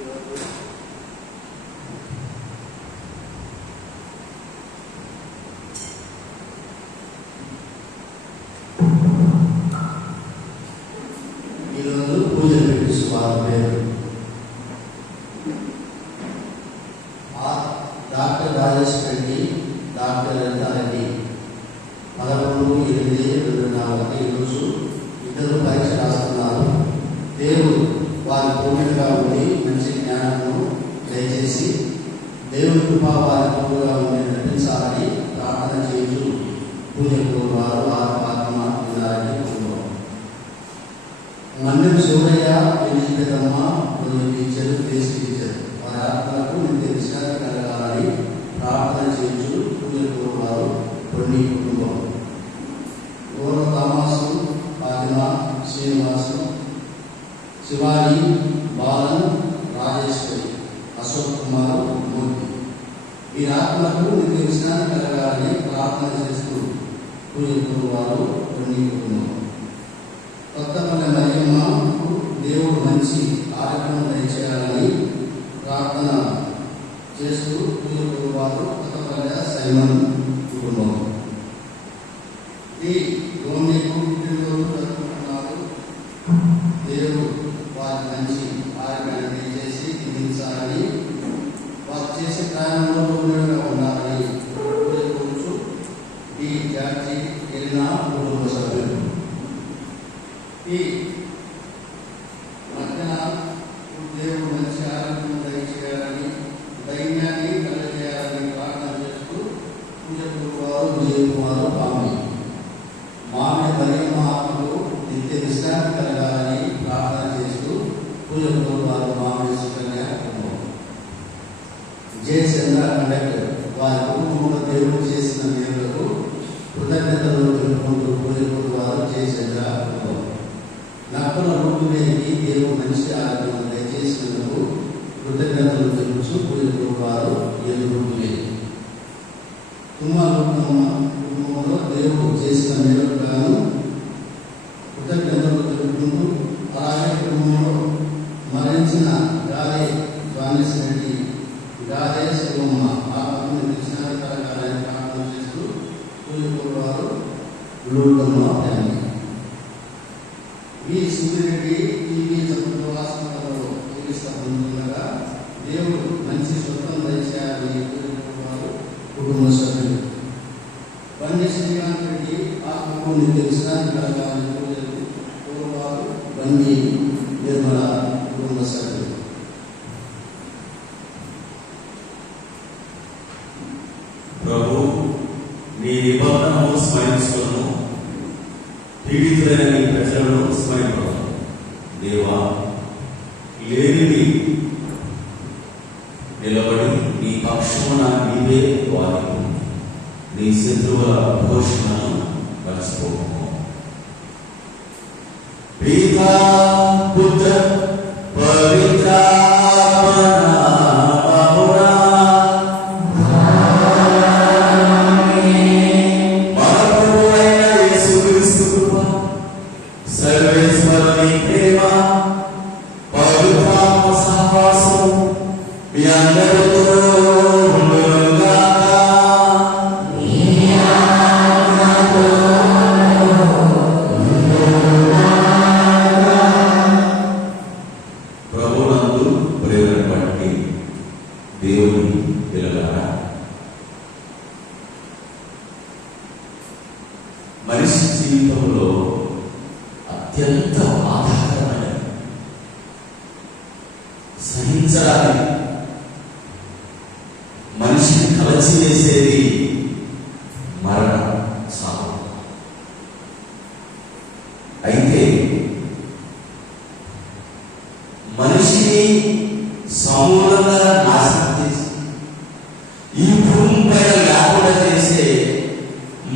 ఈరోజు పూజ పెట్టిస్తూ వారి పేరు డాక్టర్ రాజేష్ రెడ్డి, డాక్టర్ రెడ్డి 11/8/2024 ఈరోజు ఇద్దరు పరీక్ష రాస్తున్నారు. దేవుడు వారి తోడుగా ఉండి మంచి జ్ఞానము దయచేసి దేవుడి కృప వారి తోడుగా ఉండి నడిపించాలని ప్రార్థన చేస్తూ పూజకు వారు ఆత్మ వినాలని కోరుతున్నాం. మన్యం శివయ్య పెద్దమ్మ టీచర్, దేశీ టీచర్ వారి ఆత్మలకు నిత్య విశ్రాంతి కలగాలని ప్రార్థన చేస్తూ పూజకు వారు కొన్ని కుటుంబం గౌరవ థామసు, ఫాతిమా, శ్రీనివాసు, శివాని, బాలన్, రాజేశ్వరి, అశోక్ కుమార్, మూర్తి వీరి ఆత్మలకు నిత్య విశ్రాంతి కలగాలని ప్రార్థన చేస్తూ పూజకు వారు కొన్ని కుటుంబం. కొత్తపల్లి మరియమ్మకు దేవుడు మంచి ఆరోగ్యం దయచేయాలని ప్రార్థన చేస్తూ పూజకు వారు కొత్తపల్లి సైమన్ కుటుంబం. ఈ రోమికు పుట్టినరోజు జరుపుకుంటున్నారు. దేవుడు వారి మంచి ఆరోగ్యాన్ని దయచేసి దీవించాలని, వారు చేసే ప్రయాణంలో ఉండాలని కోరుకోవచ్చు. ఈ జార్జి ఎలినా కుటుంబ సభ్యులు ఈ మధ్యన దేవుడు మంచి ఆరోగ్యం దయచేయాలని, ధైర్యాన్ని కలగజేయాలని ప్రార్థన చేస్తూ పూజకు వారు విజయకుమారు పామి మామిడి మరియమ్మ ఆత్మకు నిత్య విశ్రాంతి కలగాలని ప్రార్థన చేస్తూ పూజకు వారు మామిడి సుకన్య కుటుంబం. జయచంద్ర కండక్టర్ వారి కుటుంబంలో దేవుడు చేసిన మేలులకు కృతజ్ఞతలు తెలుపుకుంటూ పూజకు వారు జయచంద్ర కుటుంబం. నక్కల రూపులేని దేవుడు మంచి ఆరోగ్యం దయచేసినందుకు కృతజ్ఞతలు తెలుపుతూ పూజకు వారు ఎదురులే. కుటుంబంలో దేవుడు చేసిన మేలుకు గాను కృతజ్ఞతలు తెలుపుకుంటూ, అలాగే కుటుంబంలో మరణించిన గాదే జానిస్ రెడ్డి, గాదే శివమ్మ ఆత్మను విశ్రాంతి కలగాలని ప్రార్థన చేస్తూ పూజకు వారు లూకమ్మ ఫ్యామిలీ. ఈ సుబ్బిరెడ్డి టీవీ చదువువాసనలో జీవిస్తుండగా దేవుడు మంచి స్వతం దయచేయాలని వారు కుటుంబ సభ్యులు. బండి శ్రీకాంత్ రెడ్డి ఆత్మకు నిత్య విశ్రాంతి కలగాలని వారు బండి నిర్మల కుటుంబ సభ్యులు. ప్రభు నీ నిబంధనను స్మరించుకును, పీడితులైన నీ ప్రజలను స్మరింపను. దేవా, లేనివి నిలబడి నీ పక్షమున నీవే వారి నీ శత్రువుల ఘోషణను మర్చిపోము. పితా పుత్ర సర్వేశ్వరుని ప్రేమ, పవిత్రాత్మ సహవాసం మీ అందరితో ఉండునుగాక. ప్రభునందు ప్రేరణ బట్టి దేవుని పిల్లలారా, మనిషి జీవితంలో అత్యంత ఆధారమైన సహించడానికి మనిషిని కలచివేసేది మరణం, సాగు. అయితే మనిషిని సమూలంగా నాశనం చేసి ఈ భూమిపై లేకుండా చేసే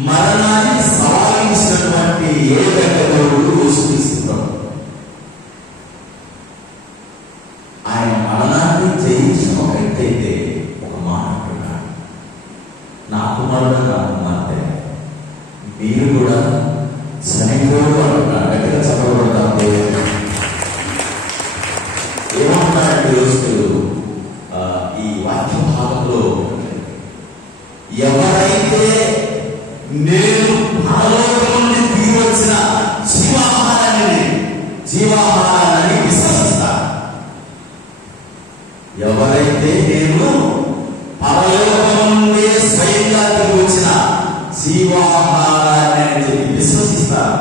మరణాన్ని సవాలించినటువంటి ఏ దేవుడు యేసుక్రీస్తున్నాడు. ఆయన మరణాన్ని జయించిన ఒక వ్యక్తి అయితే ఒక మాట అంటున్నాడు, నా కుమారుడు నా కుమార్తె మీరు కూడా చనిపోడు అంటున్నాడు. గట్టిగా చదవబడతాం. ఏమంటున్నాడంటే యేసు జీవాహారాన్ని విశ్వసిస్తారు. ఎవరైతే నేను పరలోకం నుండి స్వయంగా తిరిగి వచ్చిన జీవాహారాన్ని విశ్వసిస్తారు,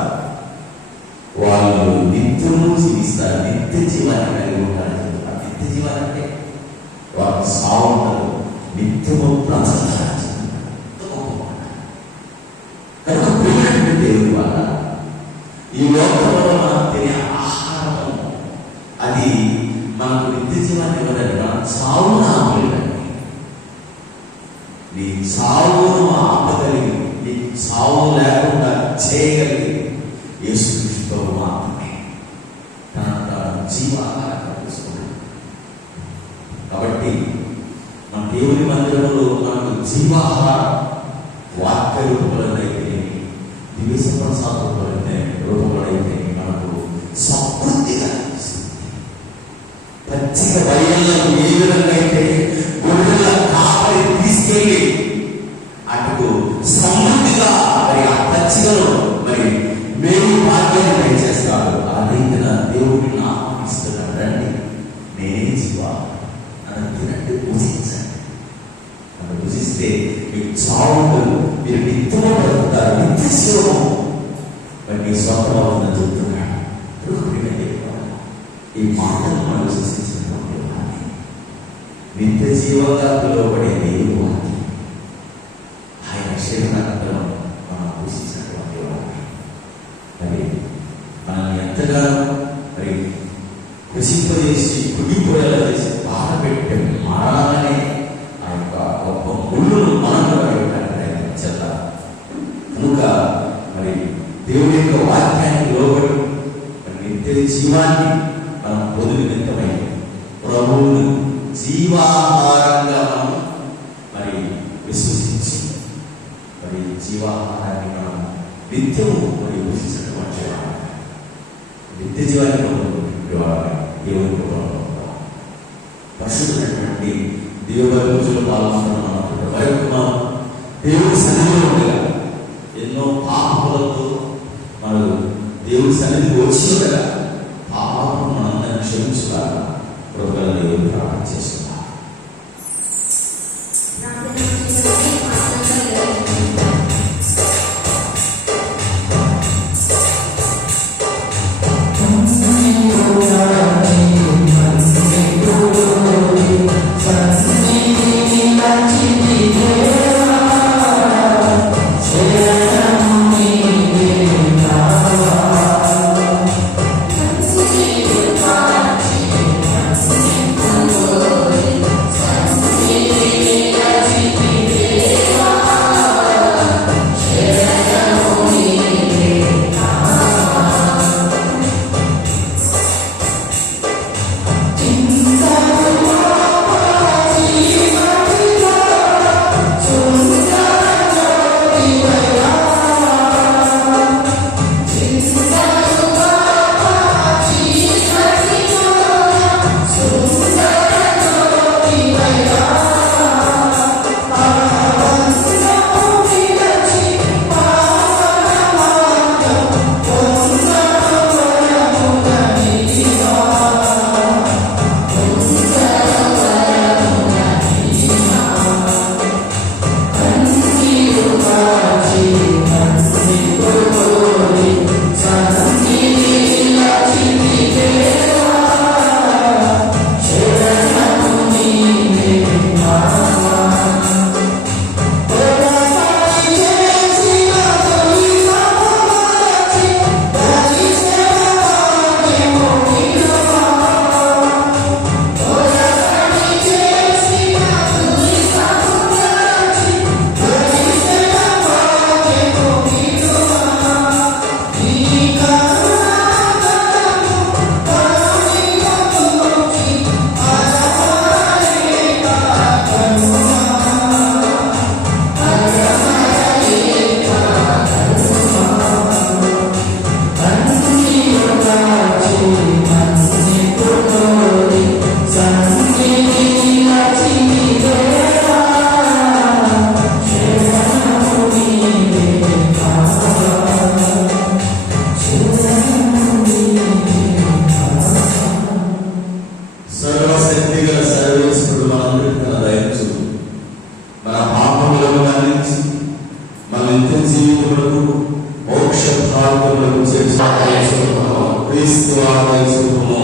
వాళ్ళు నిత్యము జీవిస్తారు, నిత్య జీవాన్ని కలిగి ఉంటారు. నిత్య జీవాలంటే వాళ్ళు సావు ఉండదు, నిత్యము బ్రతుకుతారు. కనుక ప్రియమైనటువంటి దేవుని వల్ల ఈ లోకంలో మనం తినే ఆహారము అది మనకు నిత్య జీవాన్ని ఇవ్వదండి, మనం చావును ఆపలేదండి. నీ చావును ఆపగలిగి, నీ చావు లేకుండా చేయగలిగి యేసుక్రీస్తు మాత్రమే తన జీవాహారంగా తీసుకున్నాడు. కాబట్టి మన దేవుని మందిరంలో మనకు జీవాహారం వాక్య రూపంలోనైతే, దివ్య ప్రసాద రూపంలోనైతే మనకు సమృద్ధిగా పచ్చిక బయల్లో ఏ విధంగా అయితే గొర్రెల కాపరి తీసుకెళ్ళి అటుకు సమృద్ధిగా మరి ఆ పచ్చికలో మరి మేము భాగ్యాన్ని చేస్తాడు. ఆ రీతిన దేవుడిని ఆహ్వానిస్తున్నాడు, రండి నేనే జీవా అని తినండి, పూజించండి. అని పూజిస్తే మీకు చావు, మీరు నిత్యము పడుతుంటారు, నిత్య శివం మరి మీ స్వప్నం అవుతుందని చెప్తున్నాడు. ఈ మాటలు మనం సృష్టించినటువంటి వాణి, నిత్య జీవంగా పిలువబడే దేవుడు వాణి, ఆయన శరీరంలో మనం పూజించినటువంటి వాణి. మరి మనల్ని ఎంతగానో మరి కృషింపజేసి కుడిపోయేలా చేసి బాధ పెట్టే మరణాలనే ఆ యొక్క గొప్ప ముళ్ళును మనం ప్రయత్నం చేద్దాం. కనుక మరి దేవుని యొక్క వాక్యానికి లోబడి నిత్య జీవాన్ని మనం పొందు నిమిత్తమై ప్రభువును జీవాహారంగా మనం మరి విశ్వసించి మరి జీవాహారాన్ని మనం నిత్యము మరి విశ్వసించినటువంటి నిత్య జీవాన్ని దేవుని పరిశుద్ధమైనటువంటి దేవుడి పూజలు పాల్గొంటున్నాం. మనం దేవుడి సన్నిధిలో ఉండగా ఎన్నో పాపములతో మనం దేవుడి సన్నిధికి వచ్చి ఉండగా పాపము మనందరినీ క్షమించుకోవాలి. ప్రభువుల దేవుని ప్రార్థన చేస్తున్నాం. Thank you. క్రీస్తు ఆదరించుము,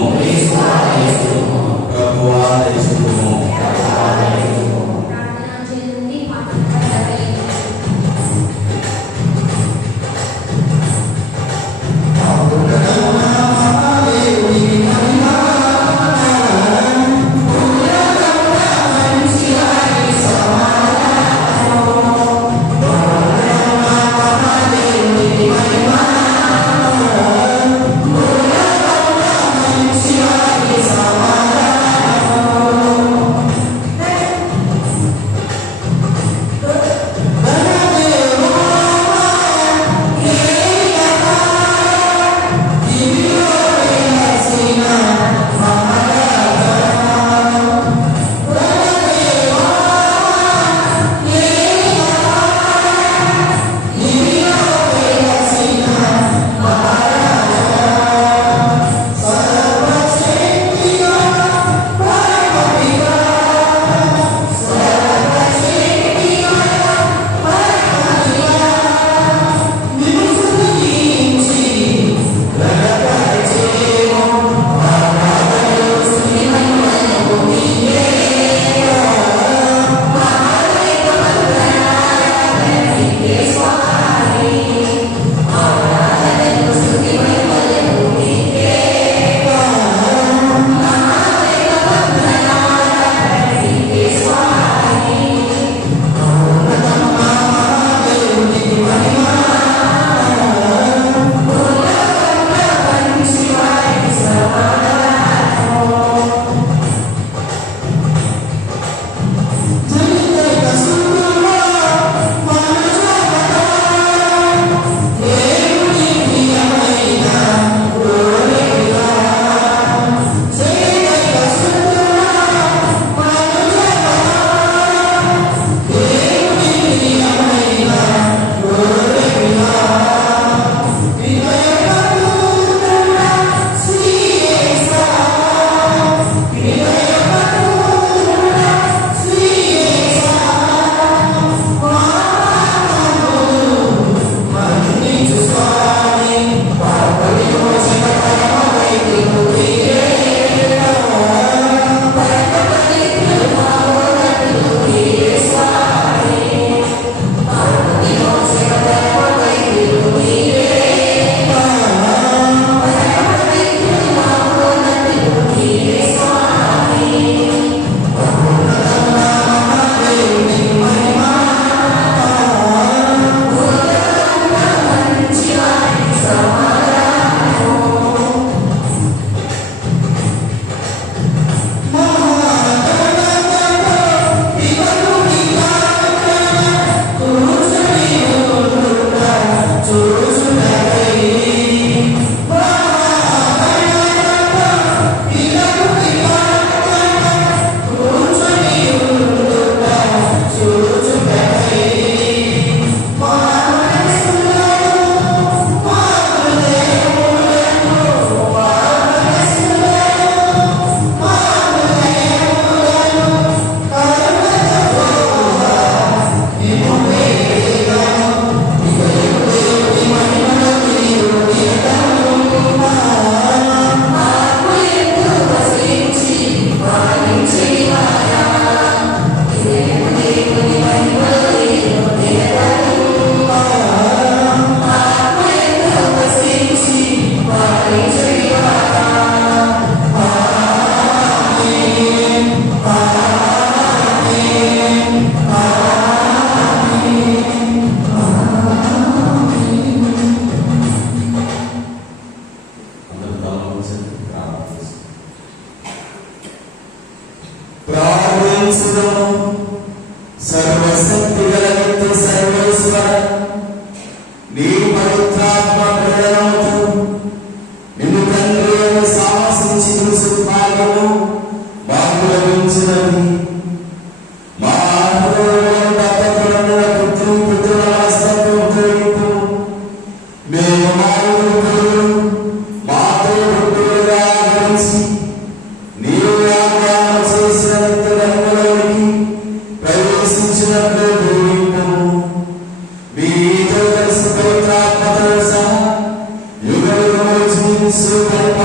ప్రభు ఆదరించుము. Super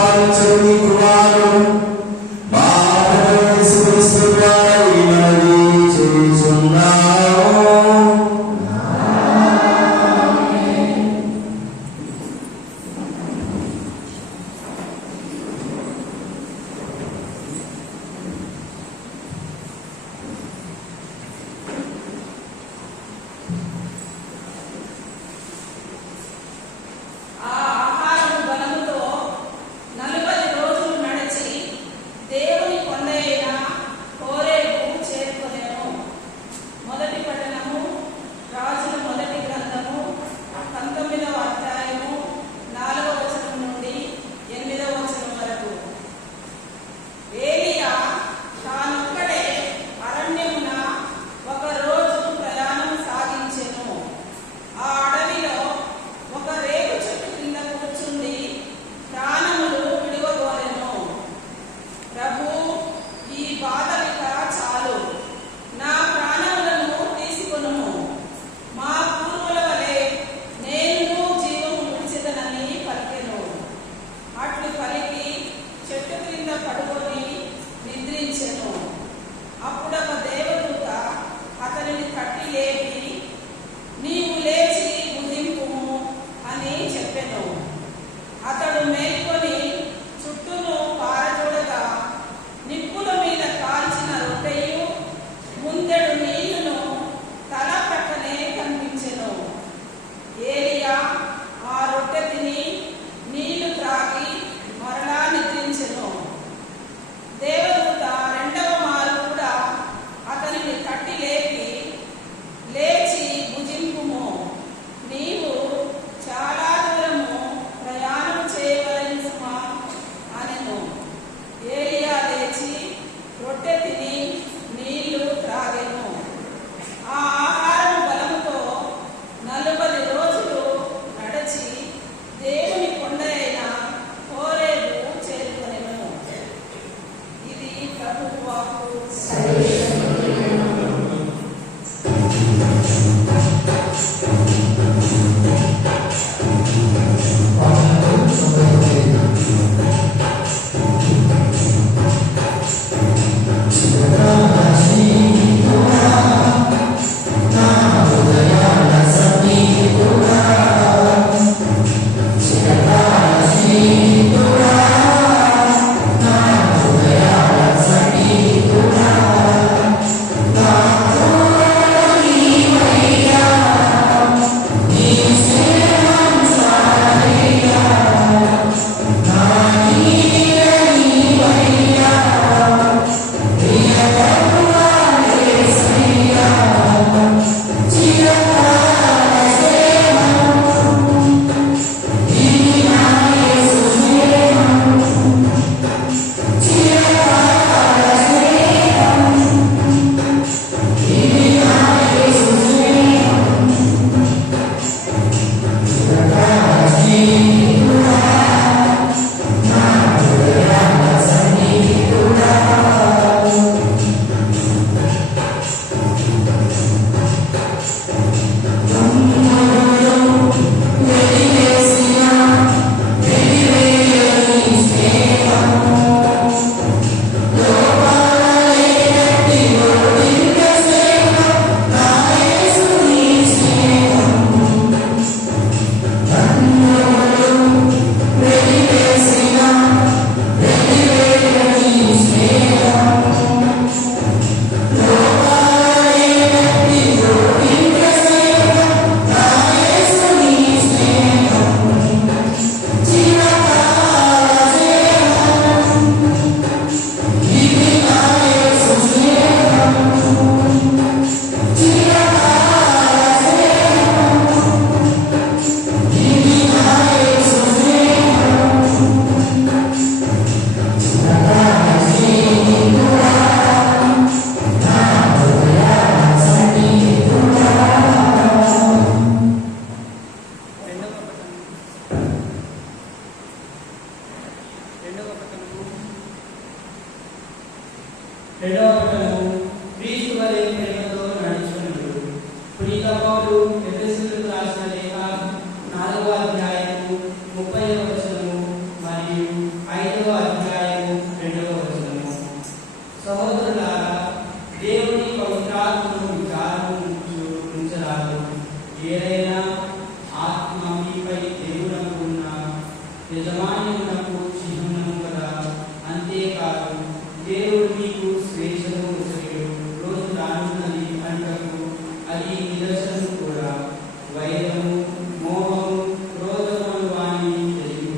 రెండవ పట్టణము క్రీస్తు వలె ప్రేమతో నడుచుకున్నాడు. పునీత పౌలు ఎఫెసీయులకు రాసిన లేఖ 4వ అధ్యాయము 30వ వచనము మరియు 5వ అధ్యాయము 2వ వచనము. సహోదరులారా, దేవుని పవిత్రాత్మను విచారించరాదు. ఏదైనా ఆత్మ మీపై దేవునకు ఉన్న యజమాన్యమునకు చిహ్నము కదా. అంతేకాదు, దేవుడు మీకు స్వేచ్ఛను ఉచితడు. రోజు రానున్నది అంటకు అది నిదర్శనం కూడా. వైరము, మోహము, క్రోధము వాణిని తెలియదు.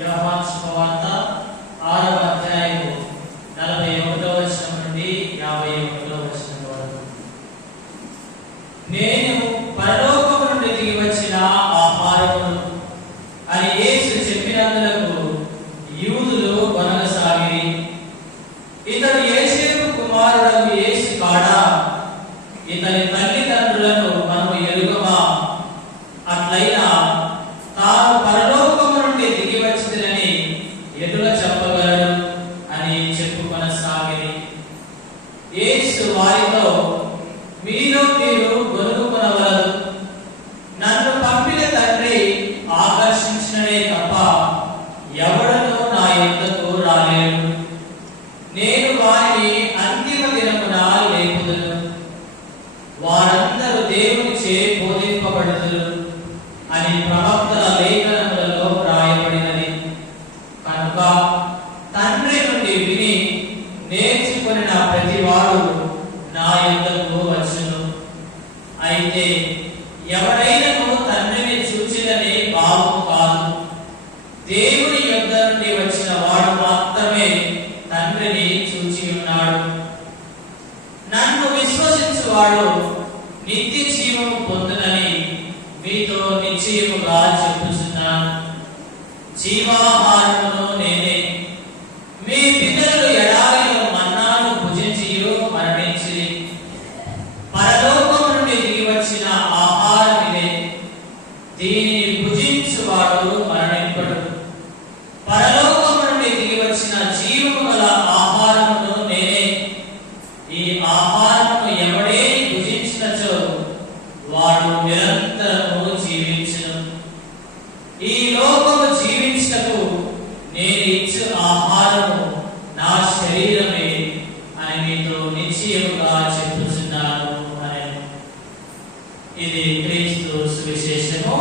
యోహాను సువార్త 6వ అధ్యాయము 41వ వచనం నుండి 51వ వచనం వరకు. నేను పరలోకము నుండి దిగి వచ్చిన ఆహారమును అని యేసు చెప్పినందులకు యూదులు కొనసాగిరి. ఇతడు యోసేపు కుమారుడగు యేసు కాడా? ఇతని తల్లిదండ్రులను మనము ఎరుగమా? అట్లయినా తాను పరలోకము నుండి దిగి వచ్చిందని ఎటుల చెప్పగలడు అని చెప్పుకొనసాగిరి. యేసు వారితో, మీరు గొనుగుకొనవలదు. నన్ను పంపిన తండ్రి ఆకర్షించిననే తప్ప ఎవడనూ నా యొద్దకు రాలేడు. నేను వారిని అంతిమ దినమున లేపుదును. వారందరూ దేవునిచే బోధింపబడుదురు అని ప్రవక్తల లేఖనములలో వ్రాయబడినది. కనుక తండ్రి నుండి విని నేర్చుకొనిన ప్రతివాడు నా యొద్దకు వచ్చును. అయితే ఎవడైనను తండ్రిని చూచినని భావము కాదు, దేవుని యొద్ద నుండి వచ్చిన వాడు మాత్రమే తండ్రిని చూచి ఉన్నాడు. నన్ను విశ్వసించువాడు నిత్య జీవము పొందునని మీతో నిశ్చయముగా చెప్పుచున్నాను. జీవాహారమును నేనే. మీ పితరులు ఎడారిలో మన్నాను భుజించియు మరణించిరి. పరలోకము నుండి దిగి వచ్చిన ఆహారం ఇదే. దీనిని భుజించువాడు మరణింపడు. పరలోకము నుండి దిగి వచ్చిన జీవము గల ఆహారమును నేనే. ఈ ఆహారమును ఎవడే భుజించినచో వాడు నిరంతరము జీవించును. ఈ లోకము జీవించుటకు నేను ఇచ్చు ఆహారము నా శరీరమే అని మీతో నిశ్చయముగా చెప్పుచున్నాను అని. ఇది క్రీస్తు సువిశేషము.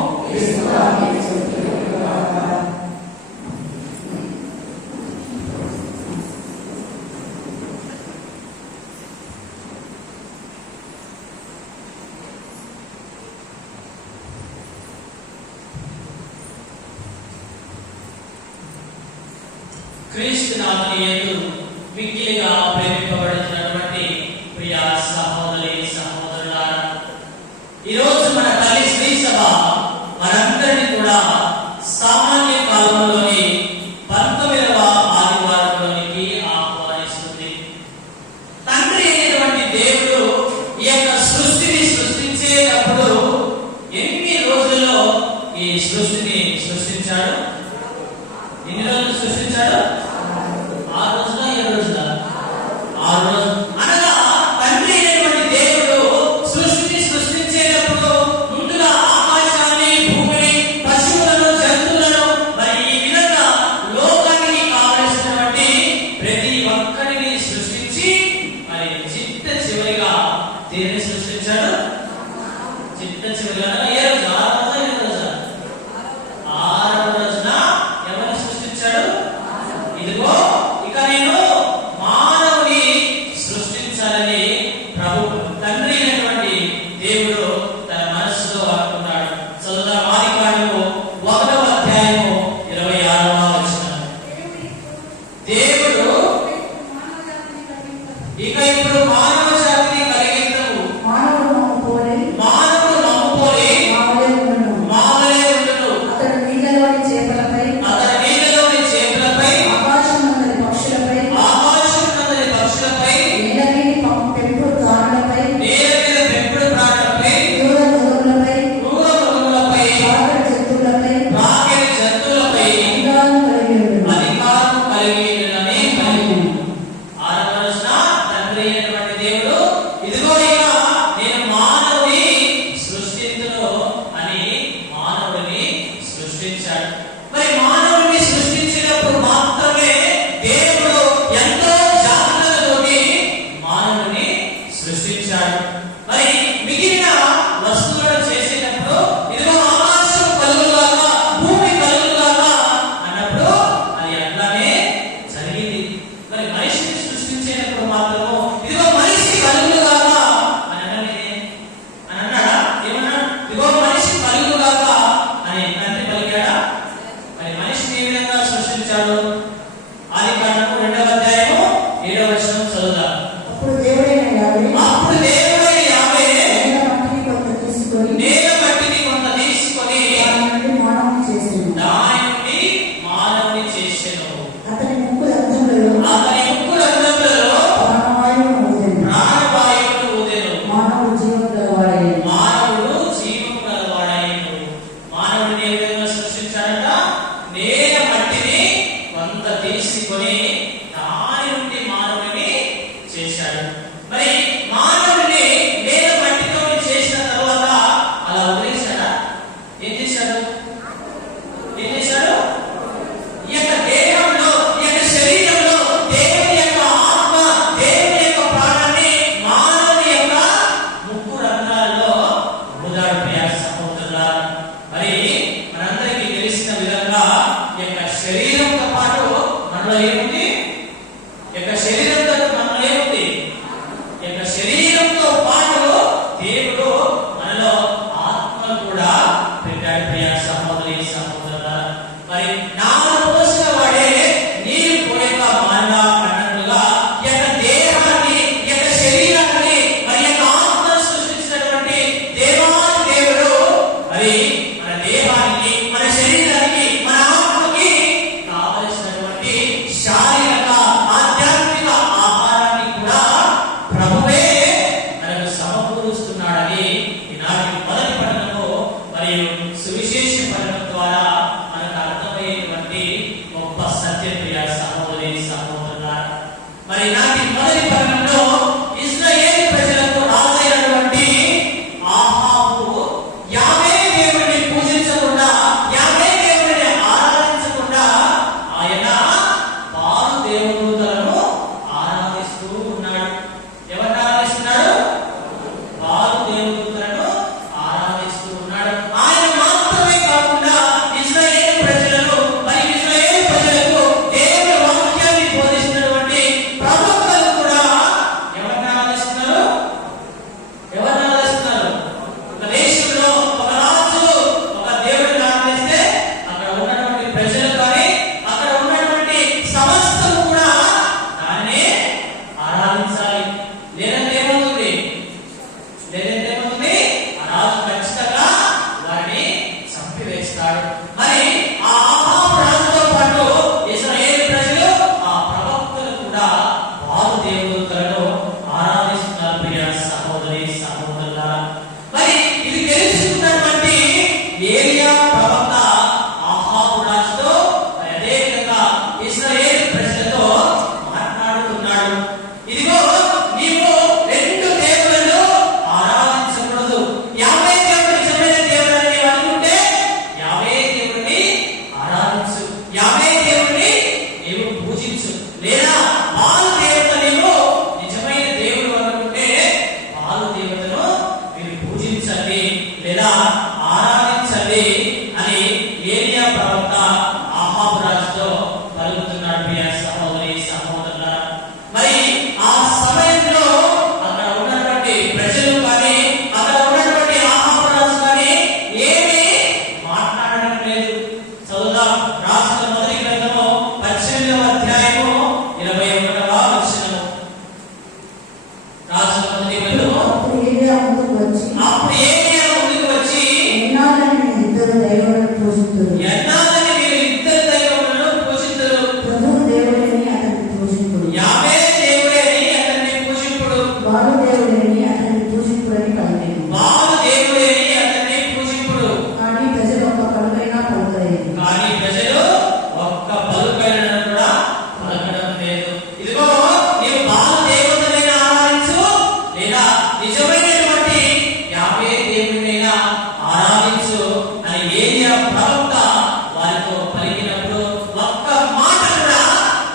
క్రీస్తు నామమున యందు మిక్కిలిగా ప్రేమింపబడుతున్నటువంటి ప్రియ సహోదరి సహోదరులారా, ఈరోజు మన తల్లి శ్రీ సభ మనందరినీ కూడా సామాన్య కాలంలోని 19వ ఆదివారంలోనికి ఆహ్వానిస్తుంది. తండ్రి అయినటువంటి దేవుడు ఈ యొక్క సృష్టిని సృష్టించేటప్పుడు ఎన్ని రోజుల్లో ఈ సృష్టిని సృష్టించాడు? ఎన్ని రోజులు సృష్టించాడు? 6 రోజుల 7 రోజుల 6 రోజులు. అనగా తండ్రి అయినటువంటి దేవుడు సృష్టిని సృష్టించేటప్పుడు ముందుగా ఆకాశాన్ని, భూమిని, పశువులను, జంతువులను, మరి ఈ విధంగా లోకానికి కావలసినటువంటి ప్రతి ఒక్కరిని సృష్టించి మరి చిట్ట చివరిగా దేనిని సృష్టించాడు? చిట్ట చివరిగా ఏ రోజు? 6 రోజుల 7 రోజుల 6వ రోజున ఎవరిని సృష్టించాడు? ఇదిగో ఇక నేను మానవుని సృష్టించాలని ప్రభు తండ్రి అయినటువంటి దేవుడు తన మనస్సులో అనుకున్నాడు. చదువుదాం ఆదికాండము 1వ అధ్యాయము 26వ వచనం. దేవుడు ఇక ఇప్పుడు మానవ జాతిని కలిగించవు. మానవుడు మమ్ము పోలి మావలే ఉండును. అతడు నీళ్ళలోని చేపలపై, ఆకాశమందలి పక్షులపై, నేల మీద పెంపుడు ప్రాణులపై, మృగములపై, రాకెడి జంతువులపై అధికారం కలిగి ఉండునని పలికెను. 6వ రోజున తండ్రి అయినటువంటి దేవుడు ఇదిగో ఇక నేను మానవుని సృష్టించును అని మానవుడిని సృష్టించాడు. మరి మానవుడిని సృష్టించినప్పుడు మాత్రమే దేవుడు ఎంతో జాగ్రత్తతోటి మానవుడిని సృష్టించాడు. మరి మిగిలిన వస్తువులను చేసేటప్పుడు ఇదిగో ఆకాశం కలుగుగాక, భూమి కలుగుగాక అన్నప్పుడు అది అట్లానే జరిగింది. మరి మనిషిని సృష్టించేటప్పుడు మాత్రము ఇదిగో మనిషి కలుగుగాక అని అన్నాడా? ఏమన్నాడు? ఇదిగో మనిషి కలుగుగాక అని తండ్రి పలికాడా? చేశాడు? ఈ యొక్క దేహంలో, ఈ యొక్క శరీరంలో దేవుని యొక్క ఆత్మ, దేవుని యొక్క ప్రాణాన్ని మానవుని యొక్క ముక్కు రంధ్రాల్లో ఊదాడు ప్రియ సహోదరులారా. మరి మనందరికీ తెలిసిన విధంగా ఈ యొక్క శరీరంతో పాటు మనలో ఏముంది? ఈ యొక్క శరీరంతో మనలో ఏముంది? ఈ యొక్క శరీరంతో పాటు దేవుడు మనలో ఆత్మ కూడా పెట్టాడు ప్రియ సహోదరి సహోదరులారా. మరి నాలుగు పోసిన వాడే నీరు పోయక మాన అన్నట్లుగా ఈ యొక్క దేహాన్ని, ఈ యొక్క శరీరాన్ని, మరి యొక్క ఆత్మను సృష్టించినటువంటి దేవాది దేవుడు మరి మన దేహానికి, మన శరీరానికి, మన ఆత్మకి కావలసినటువంటి శారీరక ఆధ్యాత్మిక ఆహారాన్ని కూడా ప్రభువే మనకు సమకూరుస్తున్నాడని ఈనాటి మొదటి పఠనము మరియు సువిశేష పఠనం ద్వారా మనకు అర్థమయ్యేటువంటి గొప్ప సత్యం ప్రియ సహోదరి సహోదరులారా. మరి నాటి మొదటి పఠనంలో ఇశ్రాయేలు ప్రజలకు రాజైనటువంటి ఆహాబు యావే దేవుడిని పూజించకుండా, యావే దేవుడిని ఆరాధించకుండా ఆయన బాలు దేవదూతలను ఆరాధిస్తూ ఉన్నాడు. ఎవరిని ఆరాధిస్తున్నాడు? బాలు దేవదూతలను ఆరాధిస్తూ ఉన్నాడు. ఆయన మాత్రమే కాకుండా ఇశ్రాయేలు ప్రజలను, మరి ఇశ్రాయేలు ప్రజలకు దేవుని వాక్యాన్ని బోధిస్తున్నటువంటి ప్రవక్తలు కూడా ఎవరిని ఆరాధిస్తున్నారు? ఎవరిని ఆరాధిస్తున్నారు? ఒక దేశంలో ఒక రాజు ఒక దేవుడిని ఆరాధిస్తే అక్కడ ఉన్నటువంటి ప్రజలు కానీ, అక్కడ ఉన్నటువంటి సమస్తము కూడా దాన్నే ఆరాధించాలి. లేదంటే ఏమవుతుంది? ఆ రాజు ఖచ్చితంగా వారిని చంపివేస్తాడు. మరి ఆ ఆహాబు రాజుతో పాటు ఇశ్రాయేలు ప్రజలు, ఆ ప్రవక్తలు కూడా బాలు దేవదూతలను ఆరాధిస్తున్నారు ప్రియ సహోదరి సహోదరులారా. మరి ఇది తెలుసుకున్నటువంటి ఏలియా ప్రవక్త ఆహాబు రాజుతో, మరి అదే విధంగా ఇశ్రాయేలు ప్రజలతో మాట్లాడుతున్నాడు. ఇదిగో నీవు రెండు దేవులను ఆరాధించకూడదు. యావే దేవుడు నిజమైన దేవుడని నీవు అనుకుంటే యావే దేవుడిని ఆరాధించు, యావే దేవుడిని నీవు పూజించు. లేదా బాలు దేవత నీవు నిజమైన దేవుడు అనుకుంటే బాలు దేవతను మీరు పూజించండి లేదా ఆరాధించండి అని ఏలియా ప్రవక్త ఆహాబు రాజుతో పలుకుతున్నాడు ప్రియ సహోదరి సహోదరులారా. మరి ఆ సమయంలో అక్కడ ఉన్నటువంటి ప్రజలు కానీ, అక్కడ ఉన్నటువంటి ఆహాబు రాజు కానీ ఏమీ మాట్లాడడం లేదు. చదువుదాం. రాజుల మొదటి గ్రంథము 18వ అధ్యాయము 21వ వచనము. రాజుల మొదటి గ్రంథము. అప్పుడు ఏలియా ముందుకు వచ్చి, అప్పుడు ఏలియా ముందుకు వచ్చి, ఎన్నాళ్ళని మీరు ఇద్దరు దైవాలను పూజిస్తున్నారు? ఎన్నాళ్ళని మీరు ఇద్దరు దైవములను పూజింతురు? ప్రభువు దేవుడని అతన్ని పూజింపుడు, యావే దేవుడే అని అతన్ని పూజింపుడు. బాలు దేవుడని అతన్ని పూజింపుడని పలికెను. బాలు దేవుడే అని అతన్ని పూజింపుడు. కానీ ప్రజలు ఒక్క పలుకైనా పలుకలేదు. కానీ ప్రజలు ఒక్క పలుకైన కూడా పలకడం లేదు. ఇదిగో నీవు బాలు దేవతలైనా ఆరాధించు లేదా నిజమైనటువంటి యావే దేవుడినైనా ఆరాధించు అని ఏలియా ప్రవక్త వారితో పలికినప్పుడు ఒక్క మాట కూడా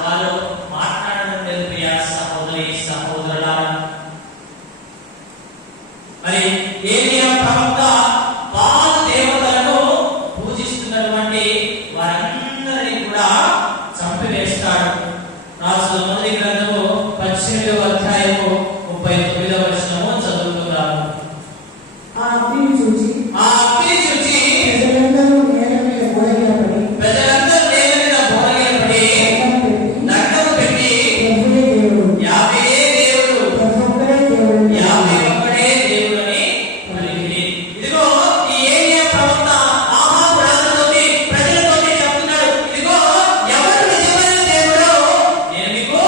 వారు మాట్లాడడం లేదు ప్రియ సహోదరి సహోదరులారా. మరి ఏలియా ప్రవక్త బాలు దేవతలను పూజిస్తున్నటువంటి వారందరినీ కూడా చంపివేస్తాడు. రాజుల మొదటి గ్రంథము 18వ అధ్యాయము 39వ వచనము చదువుతున్నాము. ఆ అగ్నిని చూచి ఆ అగ్ని చూచి ప్రజలందరూ నేల మీద గోడగిలపడి ప్రజలందరూ నేల మీద బోరగిలపడి దండం పెట్టి, దండం పెట్టి ప్రభువే దేవుడు, యావే దేవుడు, ప్రభు ఒక్కడే దేవుడు, యావే ఒక్కడే దేవుడని పలికిరి. ఇదిగో ఈ ఏలియా ప్రవక్త ఆహాబు రాజుతోటి ప్రజలతోటి చెప్తున్నాడు. ఇదిగో ఎవరు నిజమైన దేవుడో నేను మీకు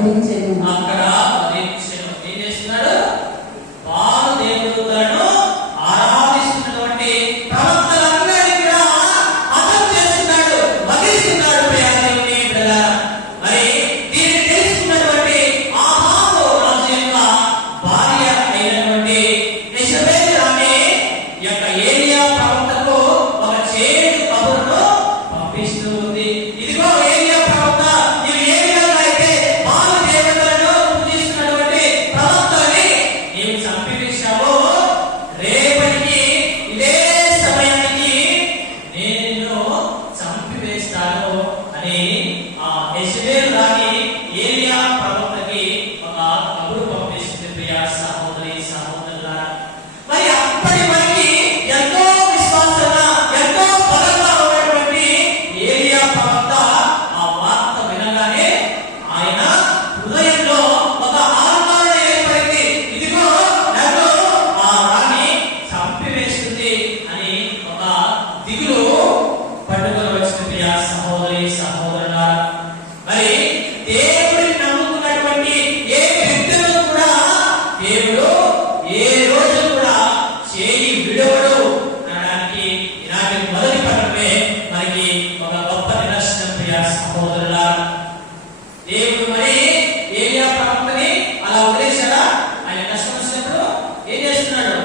వధించెను. అక్కడ వధించెను. ఏం చేస్తున్నాడు? వారు దేవదూతలను ఆరాధిస్తున్నటువంటి ప్రవక్తలందరినీ కూడా హతం చేస్తున్నాడు, వధిస్తున్నాడు. ప్రియ దేవుని బిడ్డలారా, మరి దీన్ని తెలుసుకున్నటువంటి ఆహాబు రాజు యొక్క భార్య అయినటువంటి యెజబెల్ రాణి యొక్క ఏలియా ప్రవక్తకు ఒక చేదు కబురును పంపిస్తూ ఉంది. ఇదిగో ఏలియా ప్రవక్త, నీవు ఏ విధంగా అయితే బాల దేవతలను పూజిస్తున్నటువంటి ప్రవక్తని నీవు చంపివేశావో, రేపటికి ఇదే సమయానికి నేను నిన్ను చంపివేస్తాను అని ఆ యెజబెల్ రాణి ఏలియా ప్రవక్తకి ఒక కబురు పంపిస్తుంది. ప్రియ సహోదరి సహోదరులారా, మరి అప్పటి వరకు ఎంతో విశ్వాసంగా ఎంతో బలంగా ఉన్నటువంటి ఏలియా ప్రవక్త ఆ వార్త వినగానే ఆయన హృదయంలో ఒక ఆందోళన ఏర్పడింది. ఇదిగో నన్ను ఆ రాణి చంపివేస్తుంది అని ఒక దిగులు పట్టుకొని వచ్చింది. ప్రియ సహోదరి సహోదరులారా, మరి దేవుడిని నమ్ముకున్నటువంటి ఏ వ్యక్తులు కూడా దేవుడు ఏ రోజు కూడా చేయి విడవడు అనడానికి ఇలాంటి మొదటి పట్టణమే మనకి ఒక గొప్ప నిదర్శనం. ప్రియ సహోదరులారా, దేవుడు మరి ఏలియా ప్రవక్తని అలా వదిలేశాడా? ఆయన కష్టం వచ్చినప్పుడు ఏం చేస్తున్నాడు?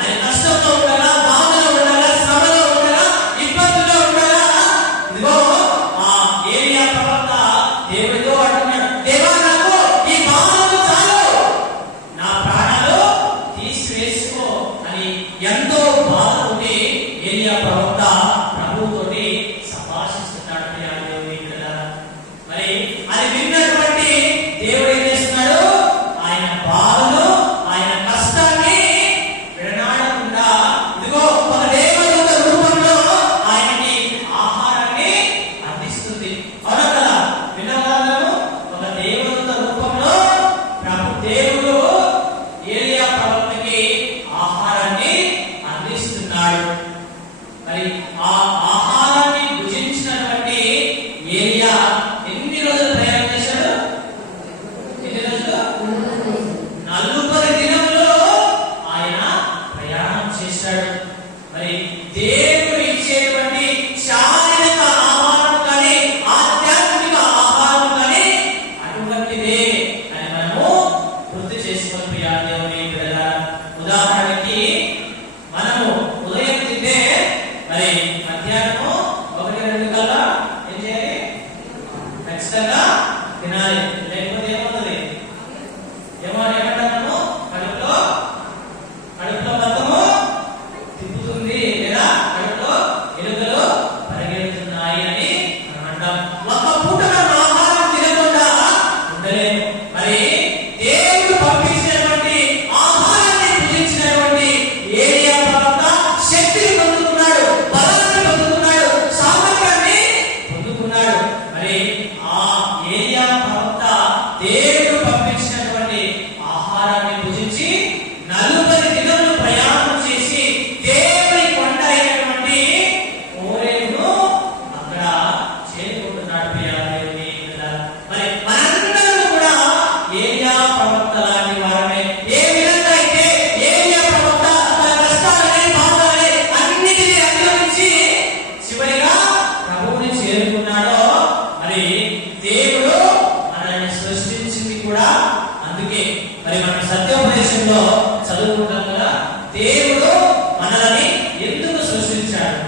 ఆయన కష్టంలో ఉండాలా, బాధలో ఉండాలా, శ్రమలో ఉండాలా, ఇబ్బందుల్లో ఉండాలా? ఇదిగో ఆ ఏలియా ప్రవక్త దేవుడితో అంటున్నాడు, దేవా నాకు ఈ బాధలు చాలు, నా ప్రాణాలు తీసివేసుకో అని ఎంతో బాధతోటి ఏలియా ప్రవక్త ప్రభువుతోటి సంభాషిస్తున్నాడు. ప్రియ దేవుని బిడ్డలారా, మరి అది విన్నటువంటి దేవుడు ఏం చేస్తున్నాడు? ఆయన బాధను, ఆయన కష్టాన్ని విడనాడకుండా ఇదిగో ఒక దేవదూత రూపంలో ఆయనకి ఆహారాన్ని అందిస్తుంది. అవునా కదా? విన్నవాళ్ళము ఒక దేవదూత రూపంలో దేవుడు ఏలియా ప్రవక్తకి ఆహారాన్ని అందిస్తున్నాడు. మరి ఆ ఆహారాన్ని భుజించినటువంటి ఏలియా ఎన్ని రోజులు ప్రయాణం చేశాడు? ఎన్ని రోజులు? 40 దినములు ఆయన ప్రయాణం చేశాడు. మరి దేవుడు ఇచ్చేటువంటి శారీరక ఆహారం కానీ ఆధ్యాత్మిక ఆహారం కానీ అటువంటిదే అని మనము గుర్తు చేసుకుని ప్రియ దేవుని బిడ్డలారా, ఉదాహరణకి మనము ఉదయం తింటే మరి మధ్యాహ్నం 1-2 కల్లా ఏం చేయాలి? ఖచ్చితంగా తినాలి. లేకపోతే ఏమవుతుంది? ఏమంటాము? కడుపులో మొత్తము తిప్పుతుంది, లేదా కడుపులో ఎలుకలు పరిగెడుతున్నాయి అని మనం అంటాం. ఒక పూట మనం ఆహారం తినకుండా ఉండలేము. మరి దేవుడు పంపించినటువంటి ఆహారాన్ని భుజించినటువంటి ఏలియా ప్రవక్త శక్తిని పొందుకున్నాడు, బలాన్ని పొందుకున్నాడు, సామర్థ్యాన్ని పొందుకున్నాడు. మరి ఆ ఏలియా ప్రవక్త దేవుడు పంపించినటువంటి ఆహారాన్ని భుజించి 40 దినములు ప్రయాణం చేసి దేవుని కొండ అయినటువంటి హోరేబును అక్కడ చేరుకుంటున్నాడు. ప్రియ దేవుని బిడ్డలారా, మరి మనందరం కూడా ఏలియా ప్రవక్త లాంటి వారమే. ఏ విధంగా అయితే ఏలియా ప్రవక్త తన కష్టాలని బాధలని అన్నిటినీ అధిగమించి చివరిగా ప్రభువుని చేరుకున్నాడో, మరి దేవుడు మనల్ని సృష్టించింది కూడా అందుకే. మరి మనం సత్యోపదేశంలో చదువుకుంటాం కదా, దేవుడు మనల్ని ఎందుకు సృష్టించాడు?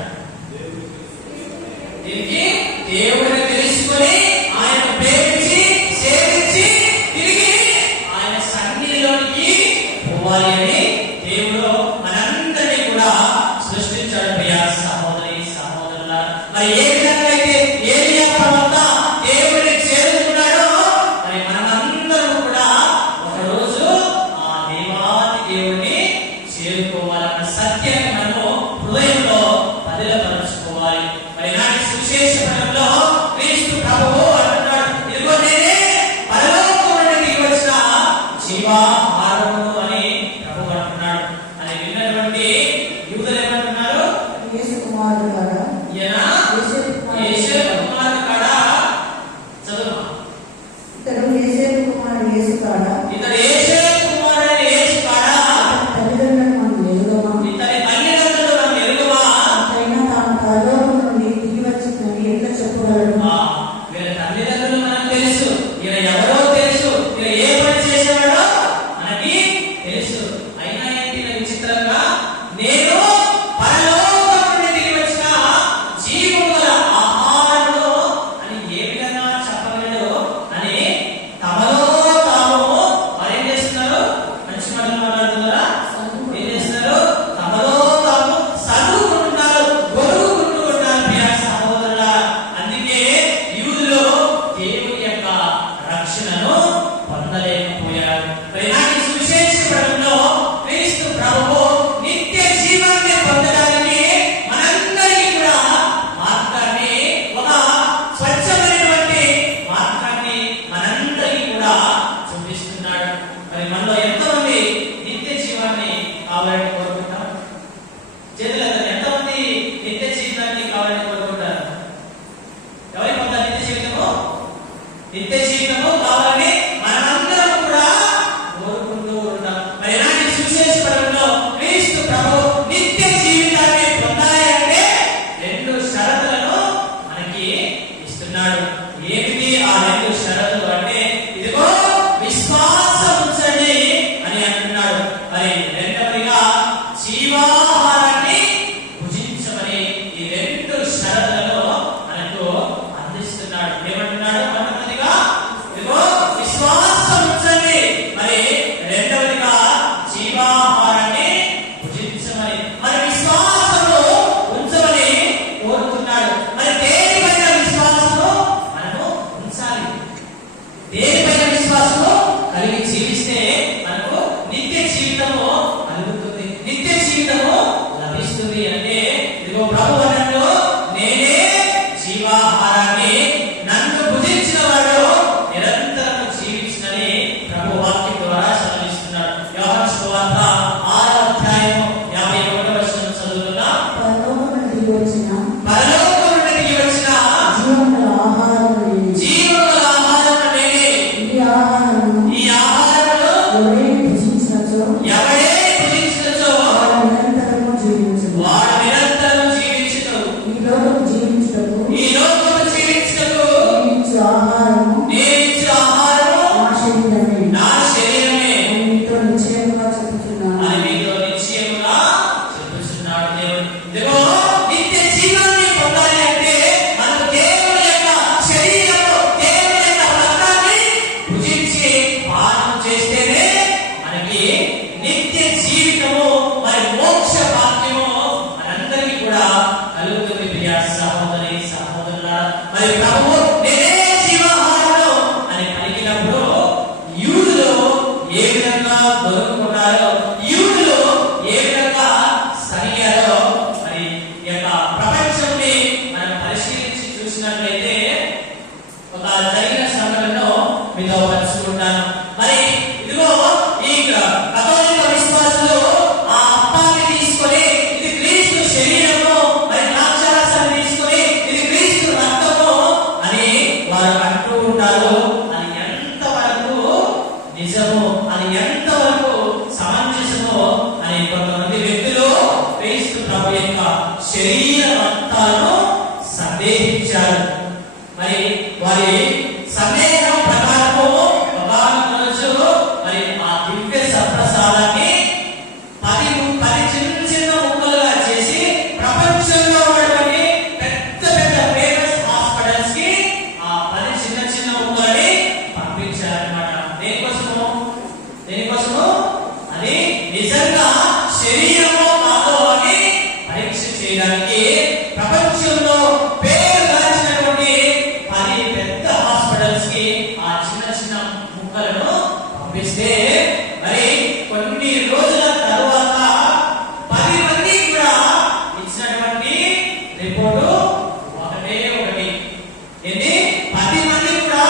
దీనికి దేవుడిని తెలుసుకొని ఆయన ప్రేమించి సేవించి తిరిగి ఆయన సన్నిధిలోనికి పోవాలి అని దేవుడు మనందరినీ కూడా సృష్టించాడు. ప్రియ సహోదరి సహోదరులారా, మరి ఏ విధంగా అయితే ఏలియా ప్రవక్త దేవుడిని చేరుకున్నాడో, మరి మనమందరం కూడా ఒకరోజు ఆ దేవాది దేవుడిని చేరుకోవాలన్న సత్యాన్ని మనము హృదయంలో పదిల తెలుసు, ఈయన ఎవరో తెలుసు, ఈయన ఏ పని చేసేవాడో మనకి తెలుసు. అయినా ఏంటి విచిత్రంగా, నేను పరలోకం నుండి దిగి వచ్చిన జీవము గల ఆహారమును అని ఏ విధంగా చెప్పగలడు అని తమలో తాము వారు ఏం చేస్తున్నారు? మంచి మాటలు మాట్లాడుతున్నారా? ఏం చేస్తున్నారు? తమలో తాము సదువుకుంటున్నారు, గొడుగుకుంటూ ఉంటారు. ప్రియ సహోదరుల, అందుకే యూదులో దేవుని యొక్క రక్షణను పొందలేకపోయారు. మరి నాటి సువిశేష పఠనంలో క్రీస్తు ప్రభువు నిత్య జీవాన్ని పొందడానికి మనందరికీ కూడా మార్గాన్ని, ఒక స్వచ్ఛమైనటువంటి మార్గాన్ని మనందరికీ కూడా చూపిస్తున్నాడు. మరి మనలో ఎంతమంది నిత్య జీవాన్ని కావాలని కోరుకుంటాం? చేతులందరూ ఎంతమంది నిత్య జీవితాన్ని కావాలని కోరుకుంటారు? ఎవరికి పొందాలి నిత్య జీవితము? నిత్య జీవితము కావాలని మనమందరం కూడా కోరుకుంటూ ఉంటాం. మరి నాటి సువిశేష పఠనంలో క్రీస్తు ప్రభు నిత్య జీవితాన్ని పొందాలి అంటే 2 షరతులను మనకి ఇస్తున్నాడు. ఏమిటి ఆ 2 షరతులు అంటే, ఇదిగో విశ్వాసం ఉంచండి అని అంటున్నాడు. మరి రెండవదిగా జీవాహారాన్ని భుజించమని ఈ 2 షరతులను మనకు అందిస్తున్నాడు. ఏమంటున్నాడు? మొట్టమొదటిగా ఇదిగో విశ్వాసం ఉంచండి, మరి రెండవదిగా జీవాహారాన్ని భుజించమని. మరి విశ్వాసము ఉంచమని కోరుతున్నాడు. మరి దేనిపైన విశ్వాసము మనము ఉంచాలి? దేనిపైన విశ్వాసము కలిగి జీవిస్తే మనకు నిత్య జీవితము కలుగుతుంది, నిత్య జీవితము లభిస్తుంది. అంటే ఇదిగో ప్రభు అన్నట్లు, నేనే జీవాహారాన్ని, నన్ను భుజించిన వాడు నిరంతరం జీవించునని ప్రభు వాక్యం ద్వారా సెలవిస్తున్నాడు. యోహాను సువార్త 6వ అధ్యాయము 51వ వచనం చదువుతున్నాం. పరలోకం నుండి దిగి వచ్చిన పరలోకం నుండి దిగి వచ్చిన జీవముల ఆహారము నేనే. జీవముల ఆహారము నేనే. ఈ ఆహారము ఈ ఆహారమును ఎవరైనా భుజించినచో ఎవడే భుజించినచో వాడు నిరంతరము జీవించును. వాడు నిరంతరం జీవించును. ఈ లోకము జీవించుటకు ఈ లోకము జీవించుటకు నేనిచ్చు ఆహారము నేనిచ్చు ఆహారము నా శరీరమే. నా శరీరమే నేను మీతో నిశ్చయముగా చెప్పుచున్నాను. అని మీతో నిశ్చయముగా చెప్పుచున్నాడు దేవుడు. ఇదిగో నిత్య జీవాన్ని పొందాలి అంటే మనకు దేవుని యొక్క శరీరము, దేవుని యొక్క రక్తాన్ని భుజించి పానం చేస్తేనే మనకి నిత్య జీవితము, మరి మోక్ష భాగ్యము మనందరికీ కూడా కలుగుతుంది. ప్రియ సహోదరి సహోదరులారా, మరి ప్రభువు నేనే జీవాహారము అని పలికినప్పుడు యూదులు ఏ విధంగా దొరుకుతున్నారో, యూదులు ఏ విధంగా సరిగారో, మరి ఈ యొక్క ప్రపంచాన్ని మనం పరిశీలించి చూసినట్లయితే ఒక జరిగిన సంఘటనను మీతో పంచుకుంటాను. మరి ఇదిగో ఈ కథోలిక విశ్వాసులు ఆ అప్పాన్ని తీసుకొని, ఇది క్రీస్తు శరీరము, మరి ద్రాక్షారసాన్ని తీసుకొని, ఇది క్రీస్తు రక్తము అని వారు అంటూ ఉంటారు. అది ఎంతవరకు నిజము, అది ఎంతవరకు సమంజసము అని కొంతమంది వ్యక్తులు క్రీస్తు ప్రభు యొక్క శరీర రక్తాలను సందేహించారు. మరి వారి సందేహం ప్రకారము ఒకనొక రోజు మరి ఆ దివ్య సప్రసాదాన్ని 10 చిన్న చిన్న ముక్కలుగా చేసి ప్రపంచంలో ఉన్నటువంటి పెద్ద పెద్ద ఫేమస్ హాస్పిటల్స్ కి ఆ 10 చిన్న చిన్న ముక్కలని పంపించారన్నమాట. దేనికోసము? దేనికోసము? అది నిజంగా శరీరము కాదో అని పరీక్ష చేయడానికి ప్రపంచంలో పేరుగాంచినటువంటి 10 పెద్ద హాస్పిటల్స్ కి ఆ చిన్న చిన్న ముక్కలను పంపిస్తే, మరి కొన్ని రోజుల తరువాత 10 మంది కూడా ఇచ్చినటువంటి రిపోర్టు ఒకటే ఒకటి. ఏంటి? 10 మంది కూడా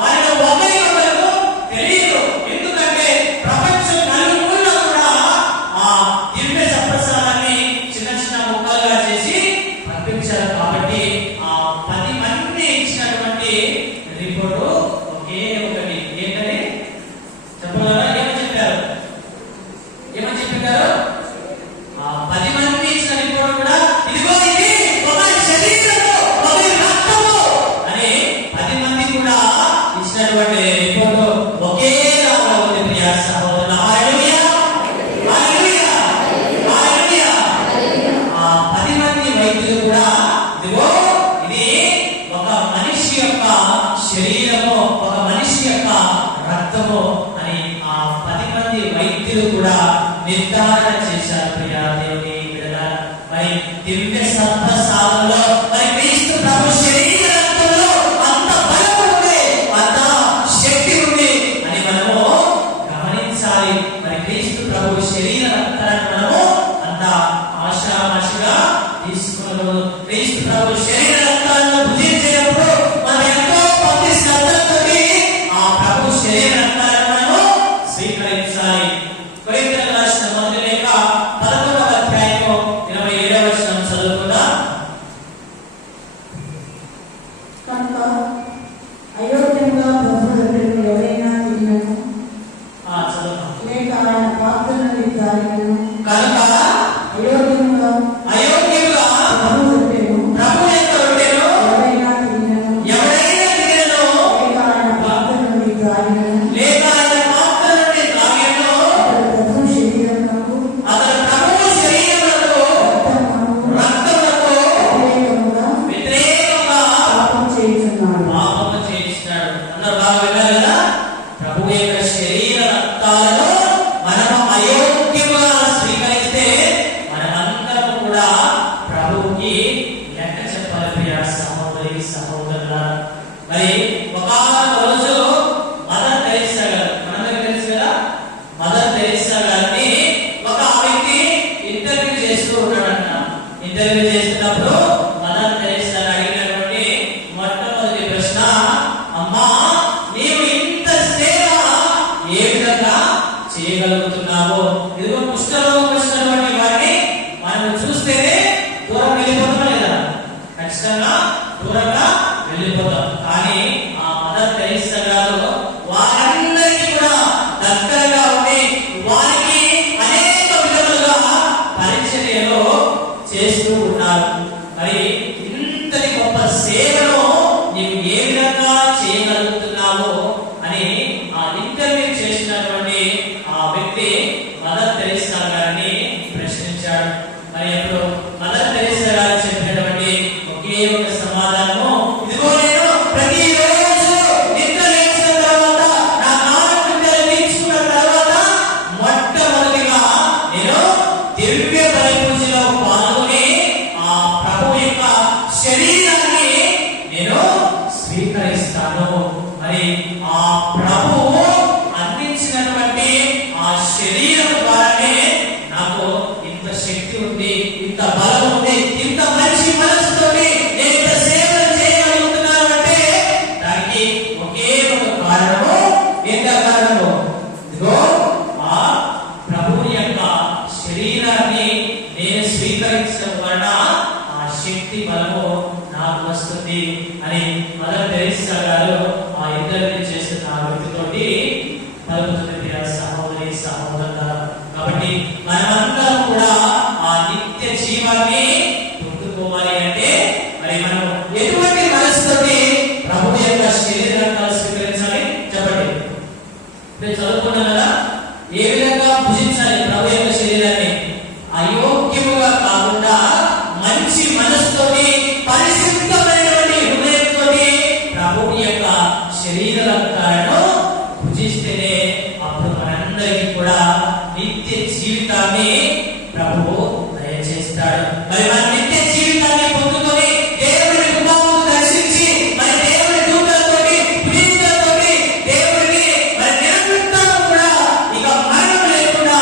వారిలో ఒకరికొకరు తెలియదు. ఎందుకంటే ప్రపంచం నలుమూలలో కూడా ఆ దివ్య సప్రసాదాన్ని చిన్న చిన్న ముక్కలుగా చేసి పంపించారు. కాబట్టి ఆ 10 మంది ఇచ్చినటువంటి రిపోర్టు ఒకే ఒకటి. ఏంటని చెప్పగలరా? ఏమని చెప్పారు? ఏమని చెప్పారు? ఆ 10 మంది ఇచ్చిన రిపోర్ట్ కూడా ఇదిగో ఇది ఒక శరీరము, ఒక రక్తము అని 10 మంది కూడా ఇచ్చినటువంటి రిపోర్ట్ ఒకేలాగా ఉంది ప్రియ సహోదరులు. హల్లెలూయా, హల్లెలూయా, హల్లెలూయా. ఆ 10 మంది వైద్యులు కూడా ఇదిగో ఇది ఒక మనిషి యొక్క శరీరము, ఒక మనిషి యొక్క రక్తము అని ఆ 10 మంది వైద్యులు కూడా నిర్ధారణ చేశారు. ప్రియ దేవుని బిడ్డలారా, మరి దివ్య సర్పశాలలో మరి క్రీస్తు ప్రభు శరీర రక్తంలో అంత బలం ఉంది, అంత శక్తి ఉంది అని మనము గమనించాలి. మరి క్రీస్తు ప్రభు శరీర రక్తాన్ని మనము అంత ఆశామాషిగా తీసుకున్నాము. క్రీస్తు ప్రభు శరీర రక్తాలను భుజించేటప్పుడు మనం ఎంతో భక్తి శ్రద్ధతో ఆ ప్రభు శరీర రక్తాలను మనము స్వీకరించాలి. కొరింథీయులకు రాసిన మొదటి లేఖ 11వ అధ్యాయము 27వ వచనం చదువుకుందాం. కనుక అయోగ్యంగా ప్రభు రొట్టెను ఎవరైనా తినను, చదువుదాం. లేక ఆయన పాత్ర నుండి త్రాగినను, కనుక అయోగ్యంగా అయోగ్యులుగా ప్రభు రొట్టెను ప్రభు యొక్క రొట్టెను ఎవరైనా తినను, ఎవరైనా తినను, లేక ఆయన పాత్ర నుండి త్రాగినను, లేక ఆయన పాత్ర నుండి త్రాగినను, అతడు ప్రభు శరీరమునకు అతడు ప్రభు శరీరమునకు రక్తమునకు వ్యతిరేకంగా పాపం చేయుచున్నాడు. పాపము చేయిస్తాడు. అందరూ బాగా విన్నారు కదా? ప్రభు యొక్క శరీర రక్తాలను మనము అయోగ్యముగా స్వీకరిస్తే మనమందరం కూడా ప్రభువుకి లెక్క చెప్పాలి. ప్రియ సహోదరి సహోదరులారా, మరి ఒకానొక రోజు మదర్ తెరెసా గారు, మనందరికీ తెలుసు కదా, మదర్ తెరెసా గారిని ఒక వ్యక్తి ఇంటర్వ్యూ చేస్తూ ఉన్నాడంట. ఇంటర్వ్యూ చేస్తున్నప్పుడు మదర్ తెరెసా అడిగినటువంటి మొట్టమొదటి ప్రశ్న, అమ్మా నీవు ఇంత సేవ ఏ విధంగా చేయగలుగుతున్నావు? ఇదిగో కుష్ఠరోగం వచ్చినటువంటి వారిని మనం చూస్తేనే దూరం వెళ్ళిపోతాం లేదా? ఖచ్చితంగా దూరంగా వెళ్ళిపోతాం. కానీ ఆ మదర్ తెరెసా గారు వారందరికీ కూడా దగ్గరగా ఉండి వారికి అనేక విధములుగా పరిచర్యలో చేస్తూ ఉన్నారు. మరి ఇంతటి గొప్ప సేవను నీవు ఏ విధంగా చేయగలుగుతున్నావు అని ఆ ఇంటర్వ్యూ చేసినటువంటి ఆ వ్యక్తి మదర్ తెరెసా గారిని ప్రశ్నించాడు. మరి అప్పుడు మదర్ తెరెసా గారు చెప్పినటువంటి ఒకే ఒక సమాధానము, ఇదిగో నేను ప్రతిరోజు నిద్ర లేచిన తర్వాత నా కాలకృత్యాలు తీర్చుకున్న తర్వాత మొట్టమొదటిగా నేను దివ్య బలి పూజలో పాల్గొని ఆ ప్రభు యొక్క శరీరాన్ని నేను స్వీకరిస్తాను. మరి ఆ ప్రభువు అందించినటువంటి ఆ శరీరం ద్వారానే నాకు ఇంత శక్తి ఉంది, ఇంత బలం ఉంది, ఇంత మంచి మనసుతోటి నేను ఇంత సేవలు చేయగలుగుతున్నాను అంటే దానికి ఒకే ఒక కారణము. ఏంటా కారణము? ఇదిగో ఆ ప్రభువు యొక్క శరీరాన్ని నేను స్వీకరించడం వలన ఆ శక్తి బలము నాకు వస్తుంది అని మదర్ తెరెసా గారు ఆ ఇంటర్వ్యూ చేస్తున్న ఆ వ్యక్తితోటి పలుకుతుంది. ప్రియ సహోదరి సహోదరులారా, కాబట్టి మనమందరం కూడా ఆ నిత్య జీవాన్ని పొందుకోవాలి అంటే మరి మనం ఎటువంటి మనసుతోటి ప్రభు యొక్క శరీరాన్ని స్వీకరించాలి చెప్పండి. నేను చదువుకున్నాను కదా, ఏ విధంగా భుజించాలి ప్రభు యొక్క శరీరాన్ని? అయోగ్యముగా కాకుండా మంచి మనసుతోటి పరిశుద్ధమైనటువంటి హృదయంతోటి ప్రభు యొక్క శరీర రక్తాలను భుజిస్తేనే అప్పుడు మనందరికీ కూడా నిత్య జీవితాన్ని ప్రభువు దయచేస్తాడు. మరి మన నిత్య జీవితాన్ని పొందుకొని దేవుని కుమారుడు దర్శించి మరి దేవుని దూతలతోటి పునీతులతోటి దేవుడిని మరి నిరంతరం కూడా ఇక మరణం లేకుండా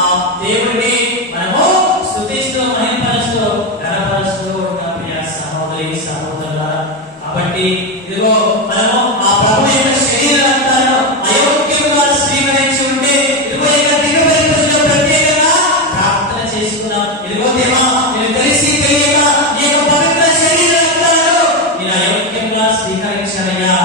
ఆ దేవుడిని మనము స్తుతిస్తూ మహిమపరుస్తూ ఘనపరుస్తూ ఉంటాం. ప్రియ సహోదరి సహోదరులారా, కాబట్టి ఇదిగో మనము ఆ ప్రభు యొక్క శరీర రక్తాలను అయోగ్యముగా స్వీకరించి ఉంటే ఇదిగో ఇక దివ్య బలి పూజలో ప్రత్యేకంగా ప్రార్థన చేసుకున్నాం. ఇదిగో దేవా, నేను తెలిసి తెలియక నీ యొక్క పవిత్ర శరీర రక్తాలను నేను అయోగ్యంగా స్వీకరించానయ్యా,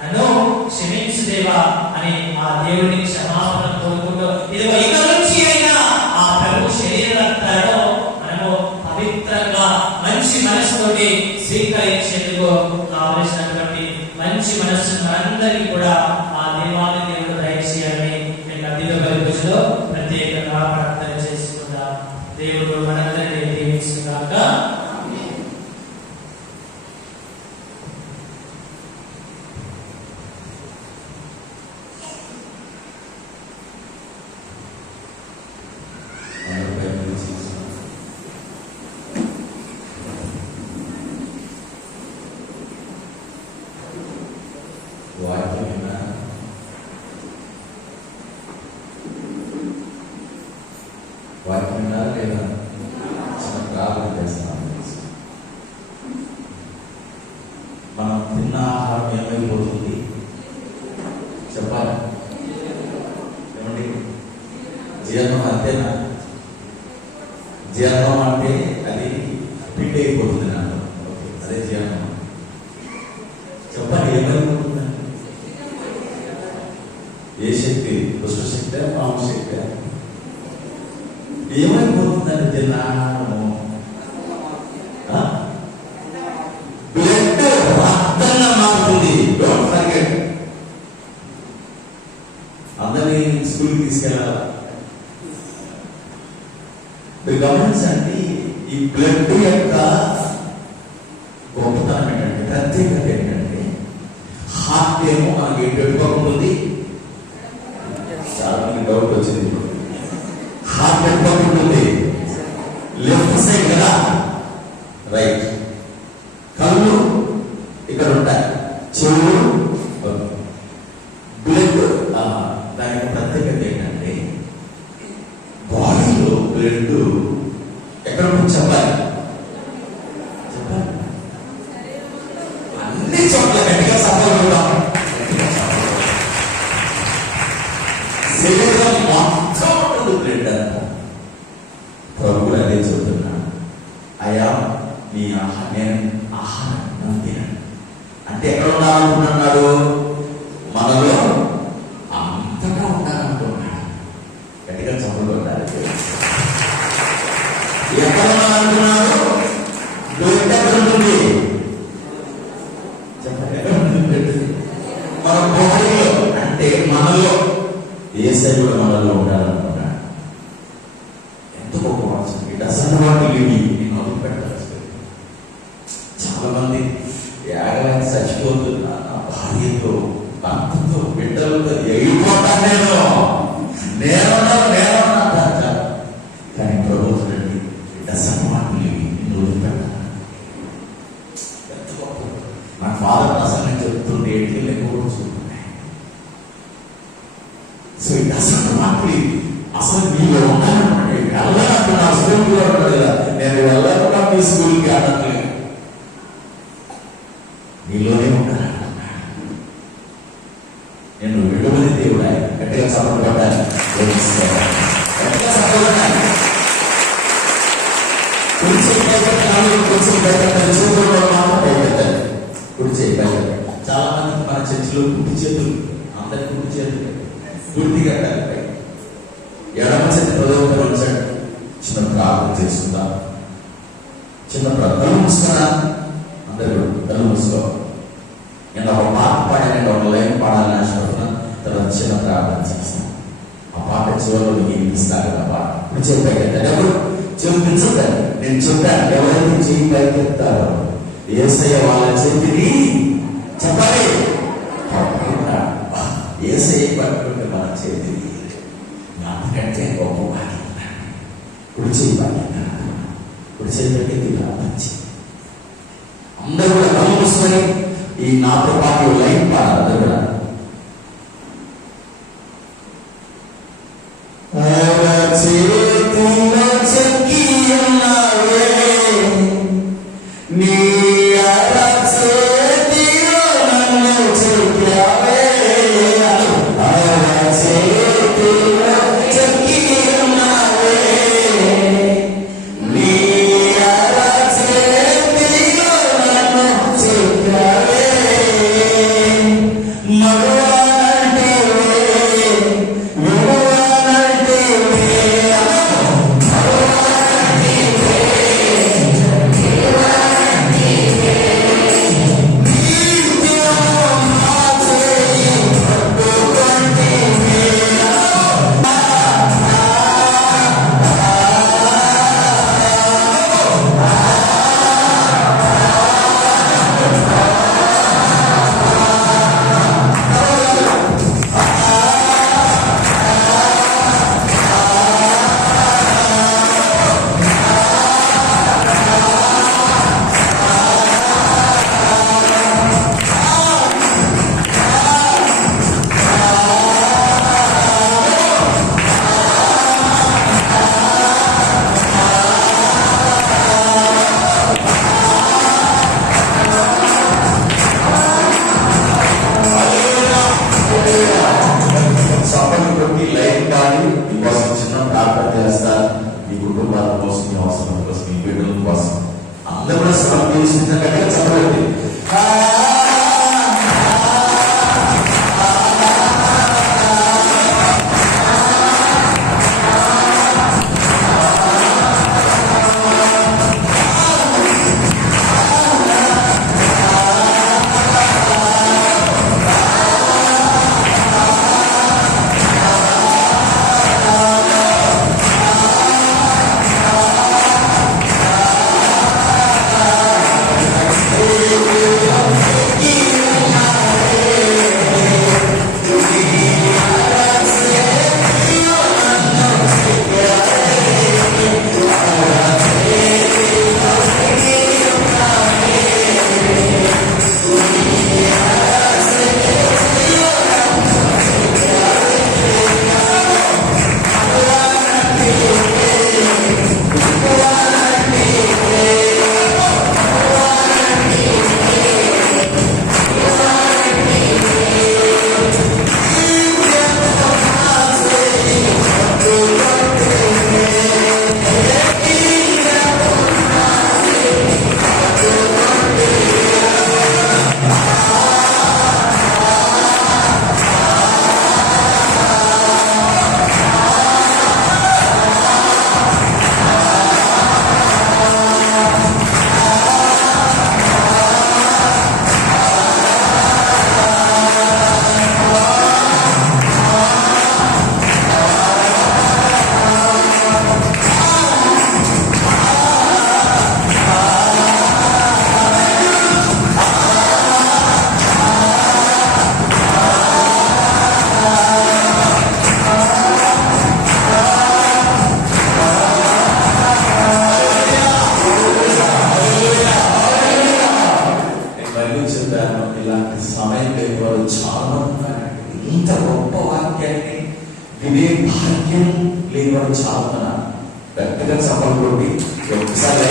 నన్ను క్షమించు దేవా అని ఆ దేవుడిని క్షమాపణ కోరుకుంటూ ఇదిగో ఇక నుంచి అయినా ఆ ప్రభు శరీర రక్తాలను మనము పవిత్రంగా మంచి మనసుతోటి స్వీకరించేందుకు కావలసినటువంటి మంచి మనస్సును మనందరికీ కూడా ఆ దేవాన్ని దేవుడు దయచేయాలని నేను అధిక పరిపూజలో ప్రత్యేకంగా ప్రార్థన చేసుకుందాం. దేవుడు మనందరినీ దీవించుగాక. వాక్యం విన్నారా? వాక్యం విన్నారా లేదా? చిన్న ప్రార్థన చేస్తున్నాం. మనం తిన్న ఆహారం ఏమైపోతుంది చెప్పాలి? ఏమండి? జీర్ణం అంతేనా? జీర్ణం అంటే అది పిండి అయిపోతుంది నాకు. అదే జీర్ణం. చెప్పాలి ఏమైపోతుంది? ఏ శక్తి? దుష్టశక్తి, మామశక్తి? ఏమైపోతుందని తిన్నాము? బ్లడ్ రక్తంగా మారుతుంది. Don't forget. అందరినీ స్కూల్కి తీసుకెళ్ళాలి. మీరు గమనించండి, ఈ బ్లడ్ యొక్క గొప్పతనం ఏంటంటే, ప్రత్యేకత ఏంటంటే, హార్ట్ ఏమో మనకి పెట్టుకోకుండా చాలా మంది డౌట్ వచ్చింది. హార్ట్ పెట్టుకోకుండా లెఫ్ట్ సైడ్ కదా, రైట్. కళ్ళు ఇక్కడ ఉంటాయి, చెవులు, బ్లడ్. దానికి ప్రత్యేకత ఏంటంటే, బాడీలో బ్లడ్ ఎక్కడ ఉంటుంది చెప్పాలి? చెప్పాలి. అన్ని చోట్ల గట్టిగా సఫలం. శరీరం మొత్తం ఉంటుంది బ్లడ్ అంతా. ప్రభు అదే చెబుతున్నాడు, అయ్యా నీ నేను ఆహారం తినండి అంటే ఎక్కడ ఉండాలనుకుంటున్నాడు? మనలో అంతటా ఉండాలనుకుంటున్నాడు. గట్టిగా చదువులు ఉండాలి. ఎక్కడ ఉండాలనుకున్నాడు? బ్లడ్ ఎక్కడ ఉంటుంది చెప్పండి? మన బాడీలో అంటే మనలో. యేసయ్య కూడా మనలో ఉండాలనుకున్నాడు. ఎంత గొప్ప మనసు! It doesn't want to live in our betters. చాలా మంది ఏడవని చచ్చిపోతున్నా, నా భార్యతో, భర్తతో, బిడ్డలతో ఎగిరిపోతాను నేనున్నా. కానీ ప్రభు చూడండి, it doesn't want to live in our better. ఎంత గొప్ప! నా ఫాదర్ అసలు చెప్తుండే ఎట్లు ఎక్కువ చూస్తున్నాయి. So it doesn't want to live. అసలు నీలో ఉన్నానంటే వెళ్ళాలంటున్నా. స్కూల్కి ఉంటాడు కదా, నేను వెళ్ళకుండా మీ స్కూల్కి అనట్లేదు, నీలోనే ఉంటానంటున్నాడు. నేను విడుదల దేవుడు. గట్టిగా సపోర్ట్ గట్టిగా సపోర్ట్. కొంచెం చూపులో మాత్రం భయపెట్టాలి. కుడి చేయి భయపెట్టాలి. చాలా మందికి మన చర్చిలో కుడి చేతులు, అందరికి కుడి చేతులు పూర్తి కట్టాలి. ఎడమ చేతి ప్రదోపం ఉంచండి. చిన్న ప్రార్థన చేసుకుందాం. చిన్న ప్రార్థన మూసుకున్నా. అందరూ తను మూసుకో. నేను ఒక పాట పాడానండి, ఒక లైన్ పాడాలని ఆశపడుతున్నాను. తర్వాత చిన్న ప్రార్థన చేస్తాను. ఆ పాట చివరిలో వినిపిస్తారు. ఆ పాట ఇప్పుడు చెప్పాను. ఎవరు చూపించండి. నేను చెప్పాను, ఎవరైతే చేయి పైకెత్తారో యేసయ్య వాళ్ళ చేతిని చెప్పాలి. యేసయ్య పట్టుకుంటే మన చేతిని నాకంటే గొప్ప భాగ్యం. కుడి చేయి భాగ్యం. కుడి చేయి పెట్టి ప్రార్థించి అందరూ కూడా కళ్ళు మూసుకొని ఈ నాతో పాటు లైన్ పాడాలి. అందరూ కూడా చేతుల్లో చెక్కి ఉన్నావే నీ చేతిలో నన్ను చెక్కావే. చేతిలో చెక్కి ఉన్నావే నీ చేతిలో నన్ను చెక్కావే. మగవానంటే స్వరం తీసుకుంటే గట్టిగా చెప్పండి. ఇలాంటి సమయం లేని చాలా ఇంత గొప్ప వాక్యాన్ని వినే భాగ్యం లేని వాడు చాలా గట్టిగా చెప్పండి. ఒకసారి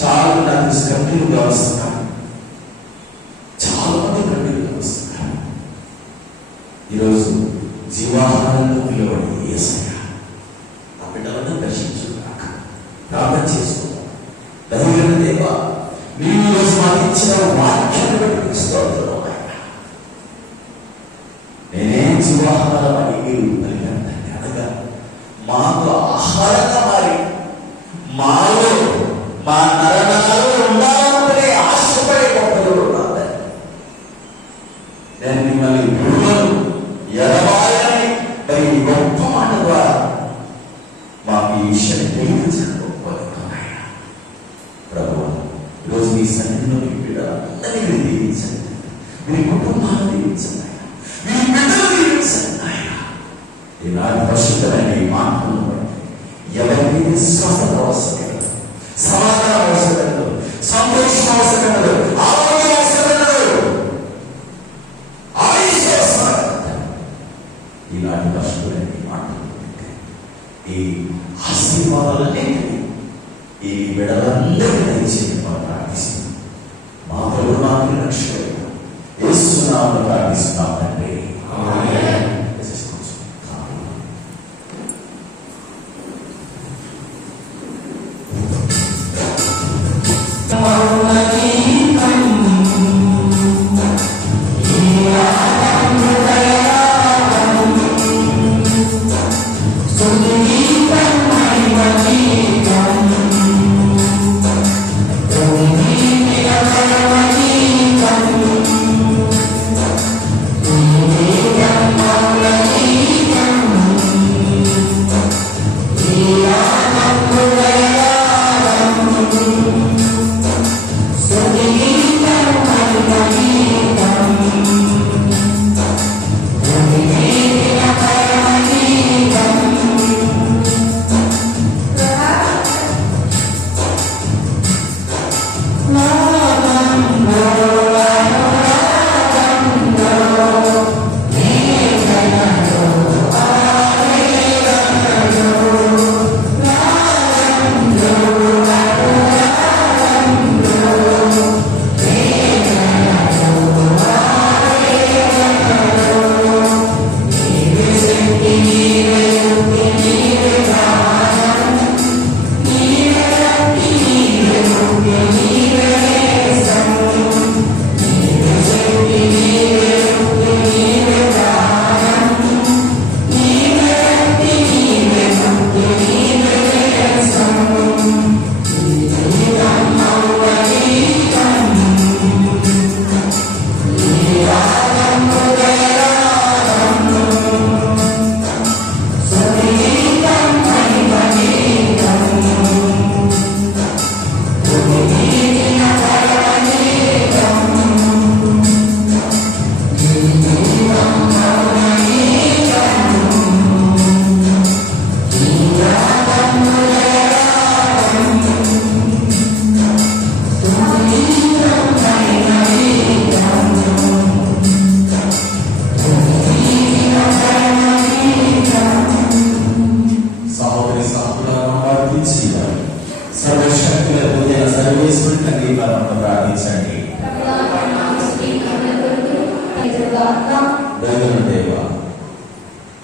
చాలా నాకు కంటిన్యూగా వస్తున్నాను. చాలా మంది కంటిన్యూగా వస్తున్నారు. ఈరోజు జీవాహారంలో పిలవడి యేసయ్య ఆ బిడ్డలను దర్శించుగాక. ప్రార్థన చేసుకోవాలి. దైవమైన దేవా, నీవు ఈరోజు మాకు ఇచ్చిన వాక్యాన్ని బట్టి స్తోత్రం. నేనే జీవాహారం అని మీరు పలికారండి. అనగా మాకు ఆహారంగా మారి మాలో మా నరనాలు ఉండాలనుకునే ఆశపడే గొప్పలు ఉన్నారు. నేను మిమ్మల్ని గురువులను ఎడబాలని మరి గొప్ప మాట ద్వారా మాకు ఈ విషయాన్ని తెలియజేసిన గొప్ప ప్రభు. ఈరోజు మీ సన్నిధిలో మీ బిడ్డలందరినీ మీరు దీవించండి. మీ కుటుంబాలను దీవించండి. మీ బిడ్డలు దీవించండి. ఈనాడు పరిశుద్ధమైన ఈ మాటలను ఎవరికి స్వస్థత అవసరం, సమాధానం అవసరం, సంతోషం అవసరం, ఆరోగ్యం అవసరం, ఆయుష్ అవసరం. ఈనాటి పరిశుద్ధ ఈ బిడ్డలందరికీ దయచేసి మనం ప్రార్థిస్తున్నాం. మా ప్రభువు మాత్రం రక్షణ యేసునామములో ప్రార్థిస్తున్నాం తండ్రి.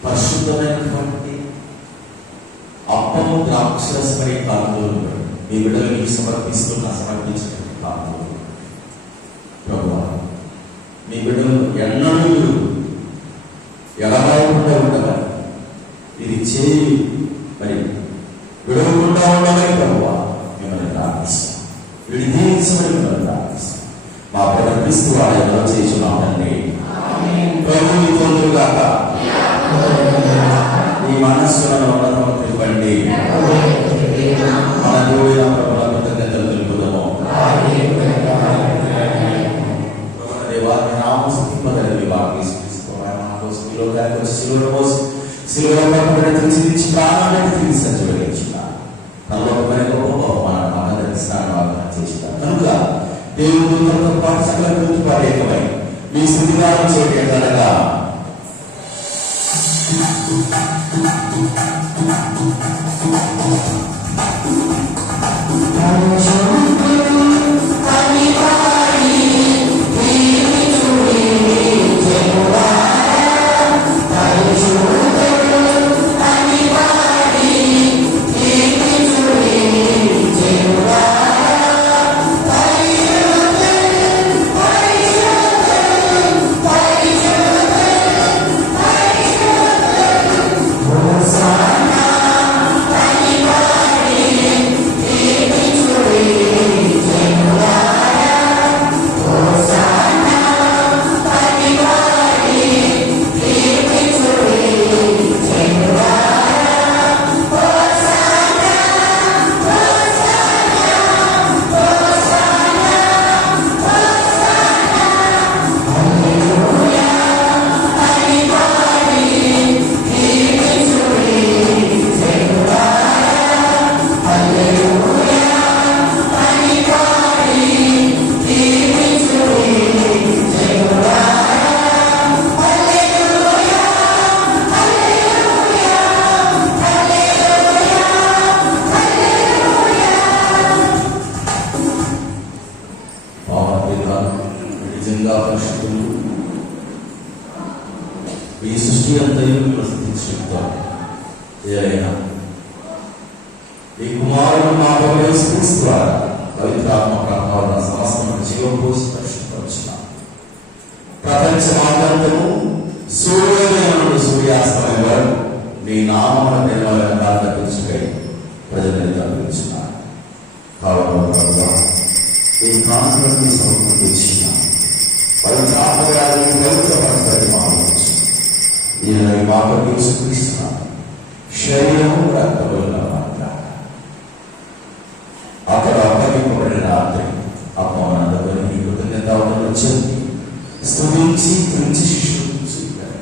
పరిశుద్ధమైనటువంటి అప్పము ద్రాక్షరసమై కాలంలో ఈ బిడ్డలకు సమర్పించినటువంటి కాలంలో ప్రభువా మీ బిడ్డలు ఎన్నడూ ఎడబాయకుండా ఉండవాలి, ఇది చేయి మరి విడవకుండా ఉండమని ప్రభువా మిమ్మల్ని ప్రార్థిస్తాం. విడిదీయించమని మిమ్మల్ని ప్రార్థిస్తాం. మా ప్రభు క్రీస్తు వారి ఎవరో చేస్తున్నామండి. ప్రభు మీ తోడుగాక ఈ మనస్సులను ఇవ్వండి. మన దేవుడైన ప్రభువుల కృతజ్ఞతలు తెలుపుదాము. దేవాన్ని నామం స్తుతింపదగినది. బాగా శిలువలో తీర్చి ప్రాణాన్ని తిరిగి సజ్జీకరించిన తనలోకమైన గొప్ప బహుమానం ఆదరిస్తాను వాగ్దానం చేసిన కనుక దేవుడితో పాటు సకల గుర్తుపాటేకమై మీ స్థితిగానం చేయగలగా దృష్టి అంతయు స్థితించుతారు. ఏదైనా ఈ కుమారుడు మా ప్రవేశిస్తూ పవిత్రాత్మ ప్రభావం సమస్తం జీవం పోసి పరిశుద్ధపరిచిన ప్రపంచమాంతము సూర్యోదయం నుండి సూర్యాస్తమయం వరకు నీ నామమున నిర్మలమైన ప్రార్థించుకై ప్రజలను తప్పించున్నారు. కావున ఈ ప్రాంతాన్ని సమర్పించిన పవిత్రాత్మగారిని పవిత్రపరచని మానవచ్చు. ఈయన మాకు యేసుక్రీస్తు శరీరము రక్తములుగా అక్కడ అప్పగింపబడిన రాత్రి అప్పమనందరినీ కృతజ్ఞతలు చెప్పి స్తుతించి తులిచి శిష్యులకు చెప్పారు.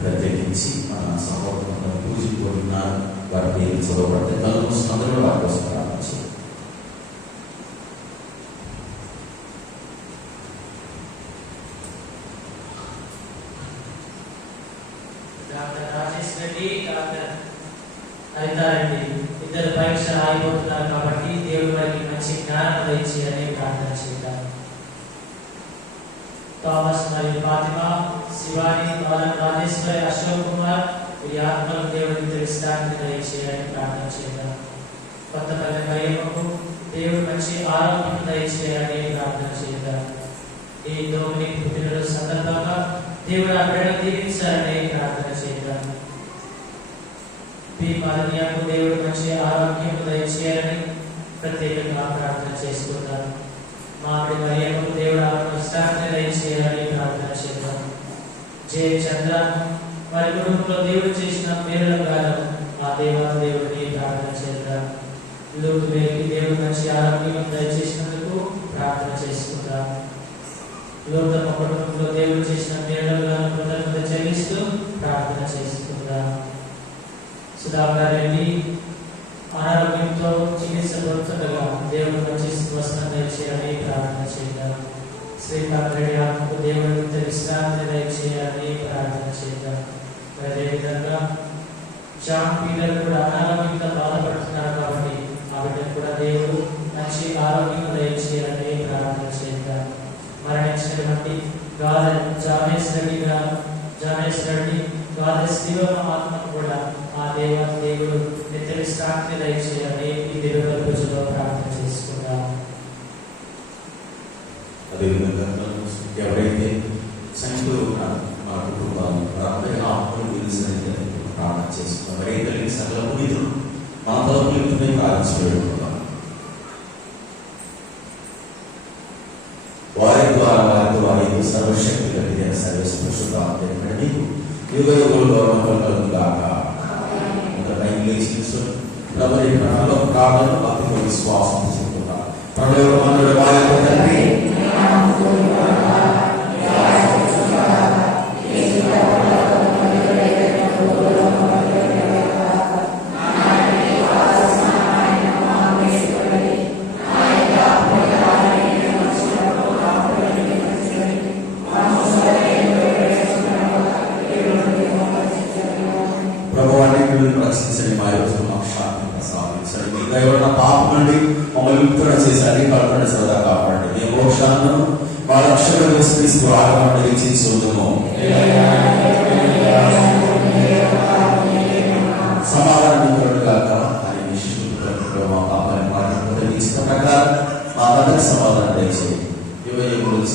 ప్రత్యేకించి మన సహోదరులను పూజించుకుంటున్నారు. వారికి చదవబడితే తలుపు అందరూ వారి కోసం ప్రార్థించారు. డాక్టర్ రాజేష్ రెడ్డి, డాక్టర్ హరితారెడ్డి ఇద్దరు పరీక్ష రాయిపోతున్నారు కాబట్టి దేవుడు వారికి మంచి జ్ఞానం దయచి అనే ప్రార్థన చేద్దాం. థామస్ మరియు ఫాతిమా, శివాని, బాలన్ రాజేశ్వరి, అశోక్ కుమార్ వీరి ఆత్మలను దేవుడికి తెలుస్తానికి దయచేయాలని ప్రార్థన చేద్దాం. కొత్తపల్లి మరియమ్మకు దేవుడు మంచి ఆరోగ్యం దయచేయాలని ప్రార్థన చేద్దాం. ఈ దోమిని పుట్టినరోజు సందర్భంగా దేవుడు ఆ బిడ్డను దీవించాలని ప్రార్థన చేద్దాం. పి మాధన్యకు దేవుడు మంచి ఆరోగ్యం దయచేయాలని ప్రత్యేకంగా ప్రార్థన చేసుకుందాం. మామిడి మరియమ్మకు దేవుడు విశ్రాంతి దయచేయాలని ప్రార్థన చేద్దాం. జయ చంద్ర వారి కుటుంబంలో దేవుడు చేసిన మేలుల గానం ఆ దేవుడిని ప్రార్థన చేద్దాం. లోతు మేలుకి దేవుడు మంచి ఆరోగ్యం దయచేసినందుకు ప్రార్థన చేసుకుందాం. లోతమ్మ కుటుంబంలో దేవుడు చేసిన మేలుల గానం కృతజ్ఞత చెల్లిస్తూ ప్రార్థన చేసుకుందాం. సుధాకర్ రెడ్డి అనారోగ్యంతో చికిత్స పొందుతుండగా దేవుడు మంచి స్వస్థత దయచేయాలని ప్రార్థన చేద్దాం. శ్రీకాంత్ రెడ్డి ఆత్మకు దేవుడు విశ్రాంతి దయచేయాలని ప్రార్థన చేద్దాం. అదేవిధంగా జాన్ పీటర్ కూడా అనారోగ్యంతో బాధపడుతున్నారు కాబట్టి ఆ బిడ్డకు కూడా దేవుడు మంచి ఆరోగ్యం దయచేయాలని ప్రార్థన చేద్దాం. మరణించినటువంటి జామేష్ రెడ్డి గాలి శివమ ఆత్మకు కూడా ఆ దేవుడు నిత్య విశ్రాంతి దయచేయాలని ఈ దేవుడి పూజలో ప్రార్థన చేసుకుందాం. అదేవిధంగా ఎవరైతే చనిపోయి మా కుటుంబాలు ఆత్మను గురించి ప్రార్థన చేసుకున్నాం. మరి తల్లి సకల పునీతులు మన తరపులే ప్రార్థించుకుంటున్నాం. వారి ద్వారా వారి సర్వశక్తి కలిగిన సర్వస్పృష్టి యుగ యుగలు గౌరవం కాక ప్రార్థన భక్తితో విశ్వాసం తీసుకుంటున్నాం. ప్రణయ తండ్రి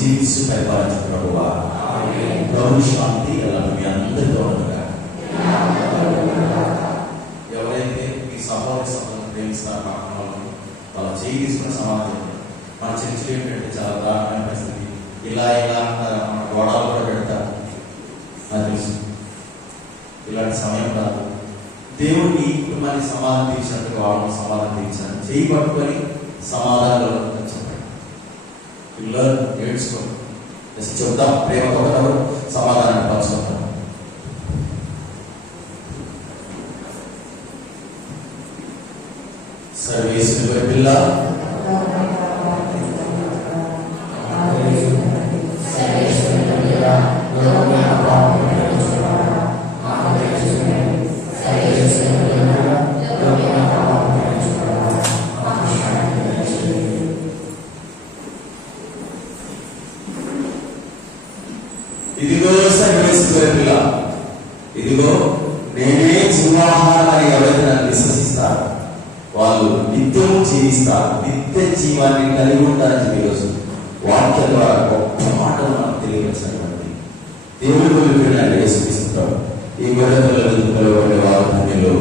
జీవిస్తూ పరిపాలించిన ప్రభువా ప్రభు శాంతి అలా మీ అందరితో ఉండగా ఎవరైతే ఈ సహోదరి ప్రేమిస్తారో వాళ్ళ చేయి తీసుకున్న సమాజం మన చర్చలు ఏంటంటే చాలా దారుణమైన పరిస్థితి. ఇలా అంటారు, మన గోడలు కూడా పెడతారు. నాకు తెలుసు ఇలాంటి సమయం రాదు. దేవుడిని కుటుంబాన్ని సమాధానం తీర్చినట్టుగా వాళ్ళని సమాధానం తీర్చాను. చేయి పట్టుకొని సమాధానాలు పిల్లలు నేర్చుకోండి. చెప్తాం ప్రేమతో సమాధానాన్ని పంచుకుంటాం. సర్వేశ్వరి పిల్ల ఇదిగో నేనే జీవాహారం అని ఎవరైతే నన్ను విశ్వసిస్తారు వాళ్ళు నిత్యం జీవిస్తారు, నిత్య జీవాన్ని కలిగి ఉంటారని ఈరోజు వాక్య ద్వారా గొప్ప మాటలు మనకు తెలియవలసినటువంటి దేవుడి కొలిపిన యేసుక్రీస్తు ఈ గొర్రె వారు భూమిలో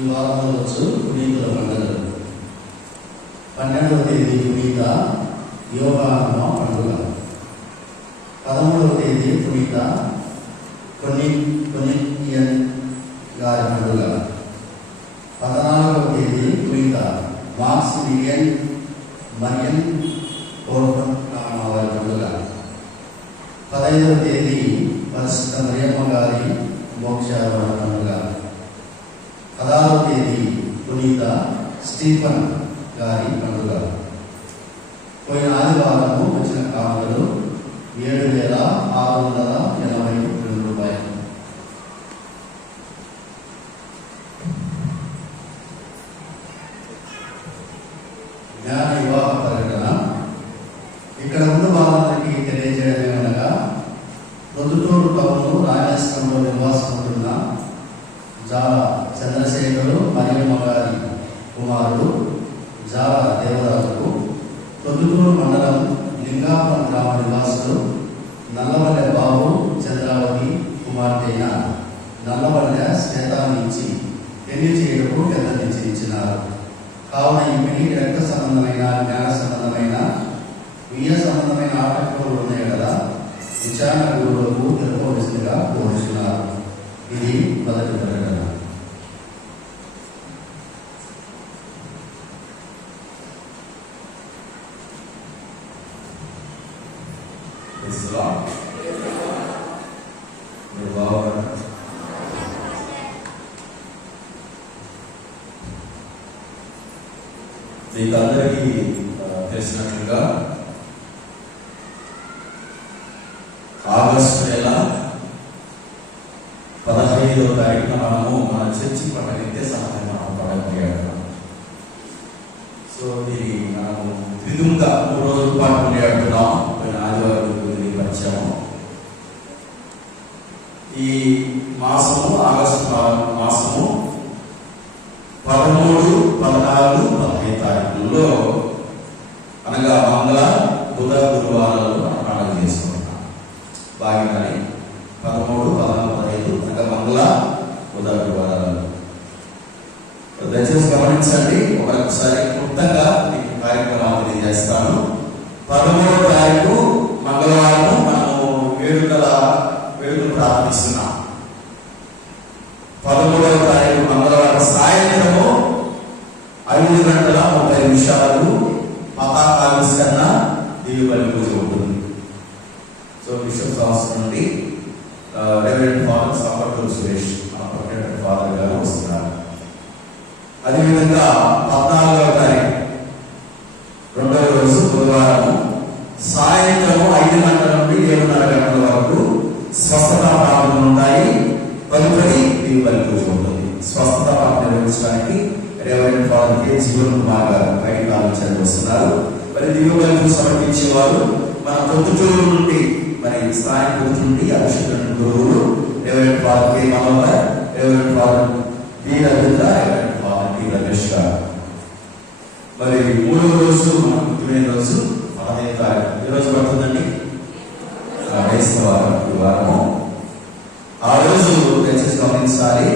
ఈ వారంలో వచ్చు పునీతుల పండుగలు. 12వ తేదీ పునీత యోగానమ పండుగ. 13వ తేదీ పునీత కొనియన్ గారి పండుగ. 14వ తేదీ పునీత మాక్సిమిలియన్ మరియన్ కోర్ఫన్ వారి పండుగ. 15వ తేదీ పరిశుద్ధ మరియమ్మ గారి మోక్షారోహణ పండుగ. 16వ తేదీ పునీత స్టీఫన్ గారి పండుగ. పోయిన ఆదివారము వచ్చిన కానుకలు 7,682 రూపాయలు. జ్ఞాన వివాహ ప్రకటన. ఇక్కడ ఉన్న వాళ్ళకి తెలియజేయడం ఏమనగా, ప్రొద్దుటూరు టౌన్ రాజస్థాన్లో నివాసం ఉంటున్న జాల చంద్రశేఖరు మరియమ్మ గారి కుమారుడు జాల దేవరాజుకు ప్రొద్దుటూరు మండలం లింగాపురం గ్రామ నివాసులు నల్లవల్లె బాబు చంద్రావతి కుమార్తె అయిన నల్లవల్లె శ్వేతాన్ని ఇచ్చి పెళ్లి చేయడకు పెద్ద నిశ్చయించినారు. కావున ఈ పెళ్లి రక్త సంబంధమైన, జ్ఞాన సంబంధమైన, వియ సంబంధమైన ఆటంకాలు ఉన్నాయి కదా, విచారణ గురువులకు తెలుపవలసిందిగా కోరుతున్నారు. ఇది మొదటి ప్రకటన. మీకు అందరికీ తెలిసినట్లుగా ఆగస్టు నెల 15వ తారీఖున మనము మన చర్చి పట్ల నిత్య సహాయం మనం ప్రారంభించాము. సో ఇది మనము విధంగా 3 రోజుల పాటు ఉండియాడుతున్నాం. పోయిన ఆదివారం పరిచయము. ఈ మాసము ఆగస్టు మాసము 13, 14, 15 తారీఖుల్లో అనగా అనగా మంగళ బుధ గురువారాలు పండుగ చేసుకుంటాం. బాగుందని 13, 14, 15 అనగా మంగళ బుధ గురువారాలు. దయచేసి గమనించండి. ఒకసారి క్లుప్తంగా మీకు కార్యక్రమాలు తెలియజేస్తాను. 13వ తారీఖు మంగళవారం మనము వేడుకలు ప్రారంభిస్తున్నాం. 13వ తారీఖు మంగళవారం సాయంత్రము 5:30 పతాకావిష్కరణ దివ్య బలి పూజ ఉంటుంది. సో బిషప్ హౌస్ నుండి రెవరెండ్ ఫాదర్ సంపర్టూరు సురేష్ ఫాదర్ గారు వస్తున్నారు. అదేవిధంగా 14వ తారీఖు రెండవ రోజు బుధవారం సాయంత్రం 5 గంటల నుండి 7:30 గంటల వరకు స్వస్థత ప్రార్థనలు ఉంటాయి. తదుపరి దివ్య బలి పూజ ఉంటుంది. స్వస్థత ప్రార్థన నిర్వహించడానికి reverend father K Jeevan Kumar గారు బయటకు ఆలోచనకు వస్తున్నారు. మరి దివ్య బలి పూజ సమర్పించేవారు మన పొద్దుటూరు నుండి, మరి స్థానిక పొద్దు నుండి అభిషేకం గురువులు reverend father K Manohar, reverend father D Ravindra, reverend father T Ramesh గారు. మరి 3వ రోజు ముఖ్యమైన రోజు 15వ తారీఖు. ఈ రోజు పడుతుందండి వారము. ఆ రోజు దయచేసి గమనించాలి.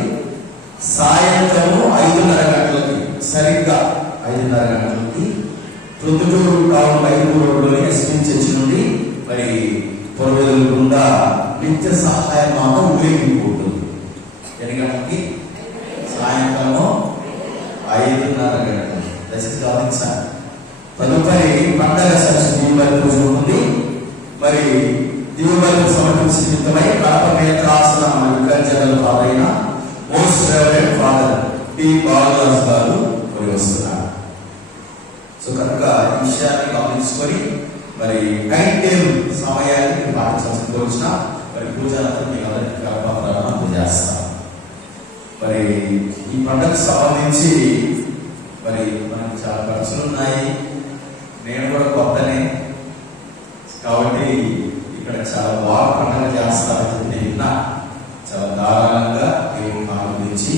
సాయంత్రము 5:30 గంటలకి, సరిగ్గా 5:30 గంటలకి ప్రొద్దుటూరు టౌన్ బైబిల్ రోడ్లోని ఎస్పీ చర్చి నుండి మరి పొరవేలు గుండా నిత్య సహాయం మాట ఊరేగింపు ఉంటుంది. ఎన్ని గంటలకి? సాయంత్రము 5:30 గంటలు. దయచేసి గమనించాలి. తదుపరి పండగ దివ్యబలి పూజ ఉంటుంది. మరి దివ్యబలి సమర్పించే నిమిత్తమై కడప మేత్రాసన జనరల్ ఫాదర్ అయిన most reverend father T Balaraju గారు మరి వస్తున్నారు. సో కనుక ఈ విషయాన్ని గమనించుకొని మరి టైం టేబుల్ సమయాన్ని పాటించాల్సిన కోరిన మరి పూజలంతా మీ అందరికీ కడపత్రాలను అందజేస్తాం. మరి ఈ పండుగకు సంబంధించి మరి మనకి చాలా ఖర్చులు ఉన్నాయి. నేను కూడా కొత్తనే కాబట్టి ఇక్కడ చాలా బాగా పండుగ చేస్తారని నేను విన్నా. చాలా ధారాళంగా దేవుని ఆనందించి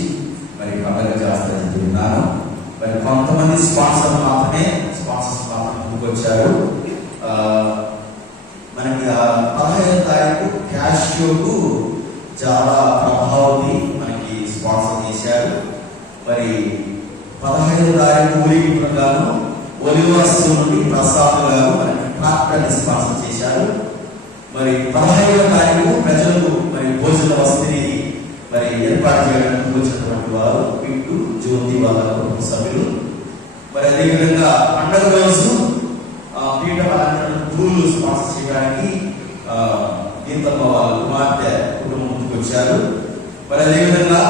మరి పండుగ చేస్తారని విన్నాను. మరి కొంతమంది స్పాన్సర్స్ మాత్రమే ముందుకు వచ్చారు. మనకి 15వ తారీఖు క్యాషియోకు చాలా ప్రభావతి మనకి స్పాన్సర్ చేశారు. మరి 15వ తారీఖు ఊరేగింపుగాను ఒలివాస్ నుండి ప్రసాద్ గారు మనకి ట్రాక్టర్ స్పాన్సర్ చేశారు. మరి 15వ తారీఖు ప్రజలకు మరి భోజన వసతిని మరి ఏర్పాటు చేయడానికి వచ్చినటువంటి వారు పిట్టు జ్యోతి వాళ్ళ కుటుంబ సభ్యులు. మరి అదేవిధంగా పండుగ రోజు పీఠ పూలు స్పాన్సర్ చేయడానికి గీతమ్మ వాళ్ళ కుమార్తె కుటుంబం ముందుకు వచ్చారు. మరి అదేవిధంగా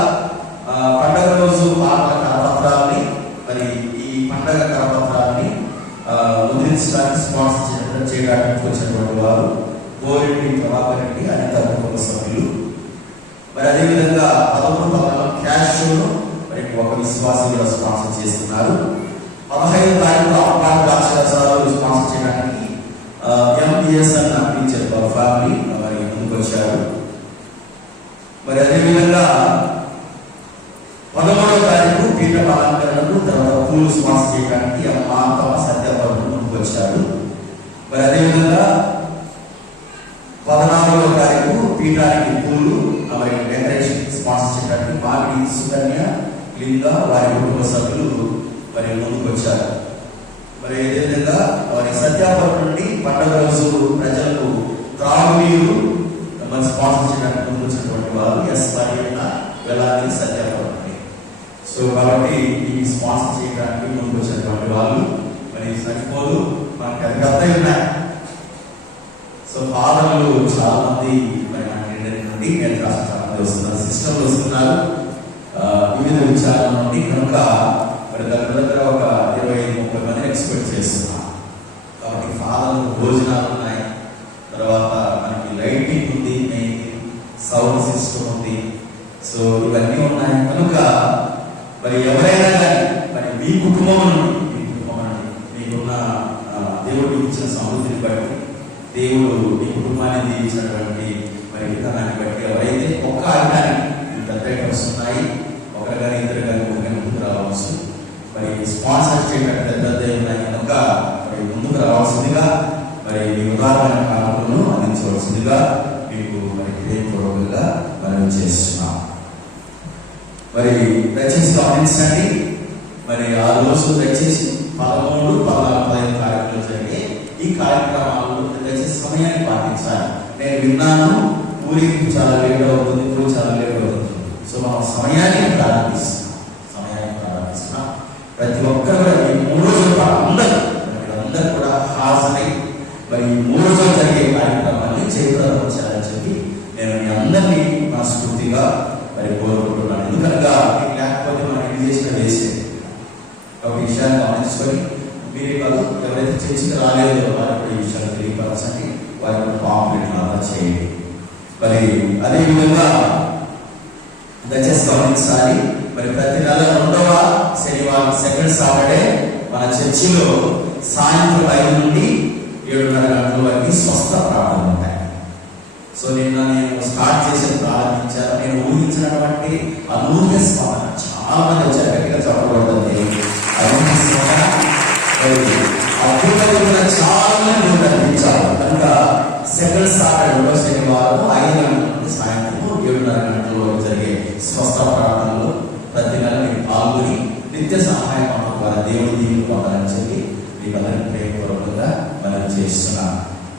పండుగ రోజు పాటల కరపత్రాలని మరి ఈ పండుగ కరపత్రాలని ముద్రించడానికి స్పాన్సర్ చేయడానికి వచ్చినటువంటి వారు గోరెడ్డి ప్రభాకర్ రెడ్డి అనిత కుటుంబ సభ్యులు. మరి అదేవిధంగా 13 క్యాష్ మరి ఒక విశ్వాసం కూడా స్పాన్సర్ చేస్తున్నారు. 15వ తారీఖు అప్పాటి రాష్ట్రాలు స్పాన్సర్ చేయడానికి ఎంపీఎస్ అన్న టీచర్ ఫ్యామిలీ మరి ముందుకు వచ్చారు. మరి అదేవిధంగా 13వ తారీఖు పీఠ అలంకరణకు తర్వాత పూలు స్పాన్సర్ చేయడానికి అమ్మ సత్యబాబు ముందుకు వచ్చారు. మరి అదేవిధంగా 14వ తారీఖు పీఠానికి పూలు మరి డెకరేషన్ స్పాన్సర్ చేయడానికి మామిడి సుకన్య లింగా వారి కుటుంబ సభ్యులు మరి ముందుకు వచ్చారు. మరి అదేవిధంగా వారి సత్యాపురం నుండి పండుగ రోజు ప్రజలకు త్రాగునీరు మరి స్పాన్సర్ చేయడానికి ముందుకు వచ్చినటువంటి వారు ఎస్ పర్యటన వేలాది సత్యాపురం నుండి. సో కాబట్టి ఈ స్పాన్సర్ చేయడానికి ముందుకు వచ్చినటువంటి వాళ్ళు మరి సరిపోదు, మనకి అది గత ఉన్నాయి. సో ఫాదర్లు చాలా మంది మరి నుండి చాలా మంది వస్తున్నారు, సిస్టర్లు వస్తున్నారు వివిధ విచారాల నుండి. కనుక మరి దగ్గర ఒక 25-30 మంది ఎక్స్పెక్ట్ చేస్తున్నాం. కాబట్టి ఫాదర్లు భోజనాలు ఉన్నాయి, తర్వాత మనకి లైటింగ్ ఉంది, సౌండ్ సిస్టమ్ ఉంది. సో ఇవన్నీ ఉన్నాయి. కనుక మరి ఎవరైనా కానీ మరి మీ కుటుంబం నుండి మీకున్న దేవుడు ఇచ్చిన సమృద్ధిని బట్టి, దేవుడు మీ కుటుంబాన్ని దీవించినటువంటి మరి విధానాన్ని బట్టి ఎవరైతే ఒక్క ఐటానికి పెద్ద ఐటమ్స్ ఉన్నాయి, ఒకరు కానీ ఇద్దరు కానీ ముందుకు రావచ్చు. మరి స్పాన్సర్ చేయడానికి పెద్ద ఉన్నాయి కనుక మరి ముందుకు ముందుకు రావాల్సిందిగా మరి మీ ఉదాహరణ కాలంలో అందించవలసిందిగా మీకు మరి హృదయపూర్వకంగా మనం చేస్తున్నాం. మరి దయచేసి గమనించండి, మరి ఆ రోజు దయచేసి 13, 14, 15 కార్యక్రమాలు జరిగే ఈ కార్యక్రమాలు దయచేసి సమయాన్ని పాటించాలి. నేను విన్నాను ఊరికి చాలా లేట్ అవుతుంది, ఊరు చాలా లేట్ అవుతుంది. సో మనం సమయాన్ని ప్రారంభిస్తున్నాం. ప్రతి ఒక్కరు కూడా ఈ 3 రోజులు అందరూ కూడా హాజరై మరి 3 రోజులు జరిగే కార్యక్రమాన్ని చేయాలని చెప్పి నేను మీ అందరినీ మనస్ఫూర్తిగా మరి కోరుకుంటున్నాను. ఎందుకనగా మీకు లేకపోతే మనం ఇది చేసిన వేసేది. ఒక విషయాన్ని గమనించుకొని మీరే కాదు, ఎవరైతే చర్చకి రాలేదో వారికి ఈ విషయాలు తెలియపరచండి, వారికి పాంప్లెట్ అలా చేయండి. మరి అదేవిధంగా దయచేసి గమనించాలి, మరి ప్రతి నెల 2వ శనివారం సెకండ్ సాటర్డే మన చర్చిలో సాయంత్రం 5 నుండి 7:30 గంటల వరకు స్వస్థ ప్రార్థనలు ఉంటాయి. సో నిన్న నేను స్టార్ట్ చేసి ప్రారంభించాను. నేను ఊహించినటువంటి అనూహ్య స్పందన చాలా మంది వచ్చారు. గట్టిగా చెప్పబడుతుంది. అద్భుతమైన చాలా మంది కనిపించారు. కనుక సెకండ్ సాటర్డే 2వ శనివారం 5 గంటల నుండి సాయంత్రం 7:30 గంటల వరకు జరిగే స్వస్థ ప్రార్థనలు ప్రతి నెల మీరు పాల్గొని నిత్య సహాయం ద్వారా దేవుడి దీవులు పొందాలని చెప్పి మీకు అందరికీ ప్రేమపూర్వకంగా మనం చేస్తున్నాం.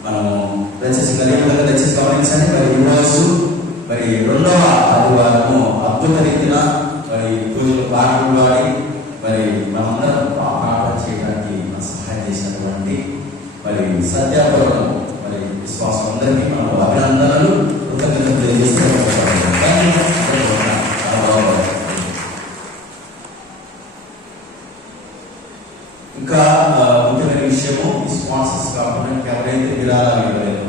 మనము దయచేసి గమనించండి, మరి ఈరోజు మరి 2వ ఆదివారము అద్భుత రీతిన మరి పూజలు పాటలు పాడి మరి మనందరం ప్రార్థన చేయడానికి సహాయం చేసినటువంటి మరి సత్యాపురం మరి విశ్వాసం అందరికీ మనం అభినందనలు, కృతజ్ఞతలు తెలియజేస్తూ ఇంకా ముఖ్యమైన విషయము స్పాన్సర్స్ కాకుండా ఎవరైతే విరాళాలు ఇవ్వలేదు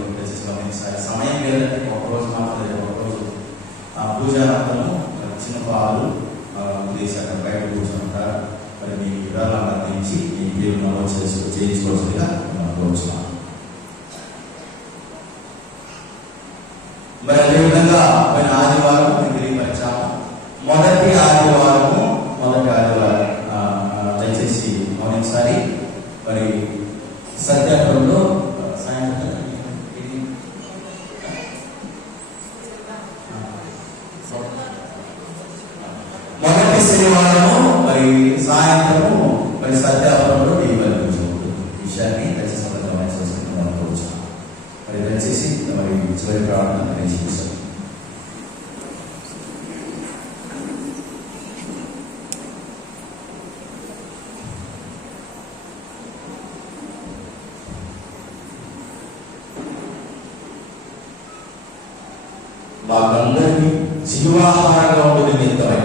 గమనించాలి. సమయం లేదంటే ఒకరోజు మాత్రమే, ఒకరోజు పూజానంతరము చిన్న పాలు దేశాన్ని బయట కూర్చుంటారు. మరి మీ విరాళాలు అందించి మీ పేరు నమోదు చేయించుకోవాల్సిందిగా మనం కోరుచున్నాం. మరి అదేవిధంగా పోయిన ఆదివారం మేము తెలియపరిచాము. మొదటి ఆదివారం దయచేసి గమనించాలి, మరి సత్యాపురంలో సాయంత్రం మొదటి శనివారము మరి సాయంత్రము మరి సత్యాపురంలో విషయాన్ని దయచేసి గమనించవలసింది. మరి దయచేసి మరి చివరి ప్రార్థన చేస్తాం. మాకందరికీ జీవాహారంగా ఉండే నిమిత్తమై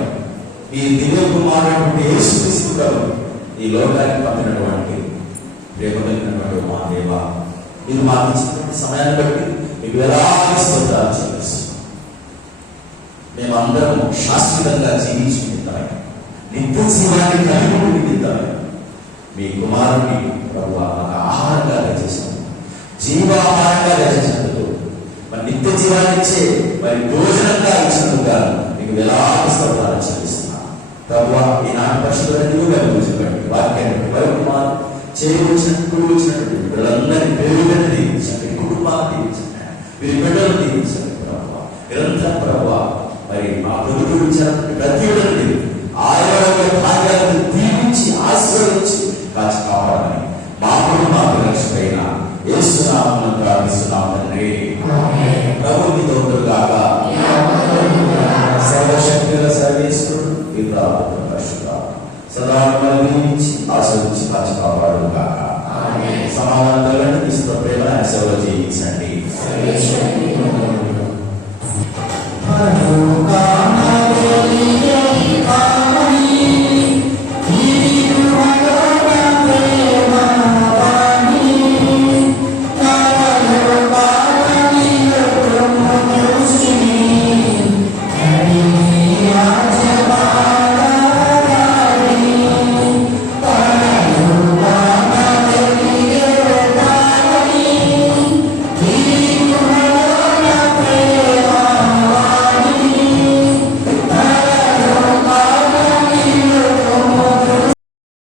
ఈ దివ్య కుమారుడు యేసుక్రీస్తు గారు ఈ లోకానికి పంపినటువంటి ప్రేమ కలిగినటువంటి మా దేవ, మీరు మాకు ఇచ్చినటువంటి సమయాన్ని బట్టి మీకు ఎలాంటి స్తోత్రాలు చెల్లిస్తున్నాం. మేమందరం శాశ్వతంగా జీవించే నిమిత్తమై నిత్య జీవాన్ని కలిగి ఉండే నిమిత్తమై మీ కుమారుని ప్రభు మాకు ఆహారంగా దయచేసాము, జీవాహారంగా దయచేసినందుకు, మరి నిత్య జీవాన్ని ఇచ్చే మరి భోజనంగా ఇచ్చినందుకు మీకు ఎలాంటి స్తోత్రాలు చెల్లిస్తున్నాం. ప్రభువా, ఈనాటి పరిశుద్ధులను కూర్చోబెట్టి వాక్యాన్ని కుమార్ చేయవచ్చినటువంటి వీళ్ళందరినీ పేరుని దీవించండి, కుటుంబాన్ని దీవించండి, వీరి బిడ్డలను దీవించండి. ప్రభువా, నిరంతరం ప్రభువా మరి మా ప్రభుత్వం ఇచ్చినటువంటి ప్రతి ఒక్కరిని ఆరోగ్య భాగ్యాలను దీవించి ఆశీర్వదించి కాచి కాపాడమని మా కుటుంబాన్ని రక్షణ యేసునామమున ప్రార్థిస్తున్నాం తండ్రి. ప్రభు మీతో ఉండుగాక. సర్వశక్తుల సర్వేశ్వరుడు ఈ ప్రార్థన పరిశుద్ధ సదా దీవించి ఆశీర్వదించి కాచి కాపాడుగాక. సమాధానం ఇస్తున్న ప్రేమ సేవలో జీవించండి.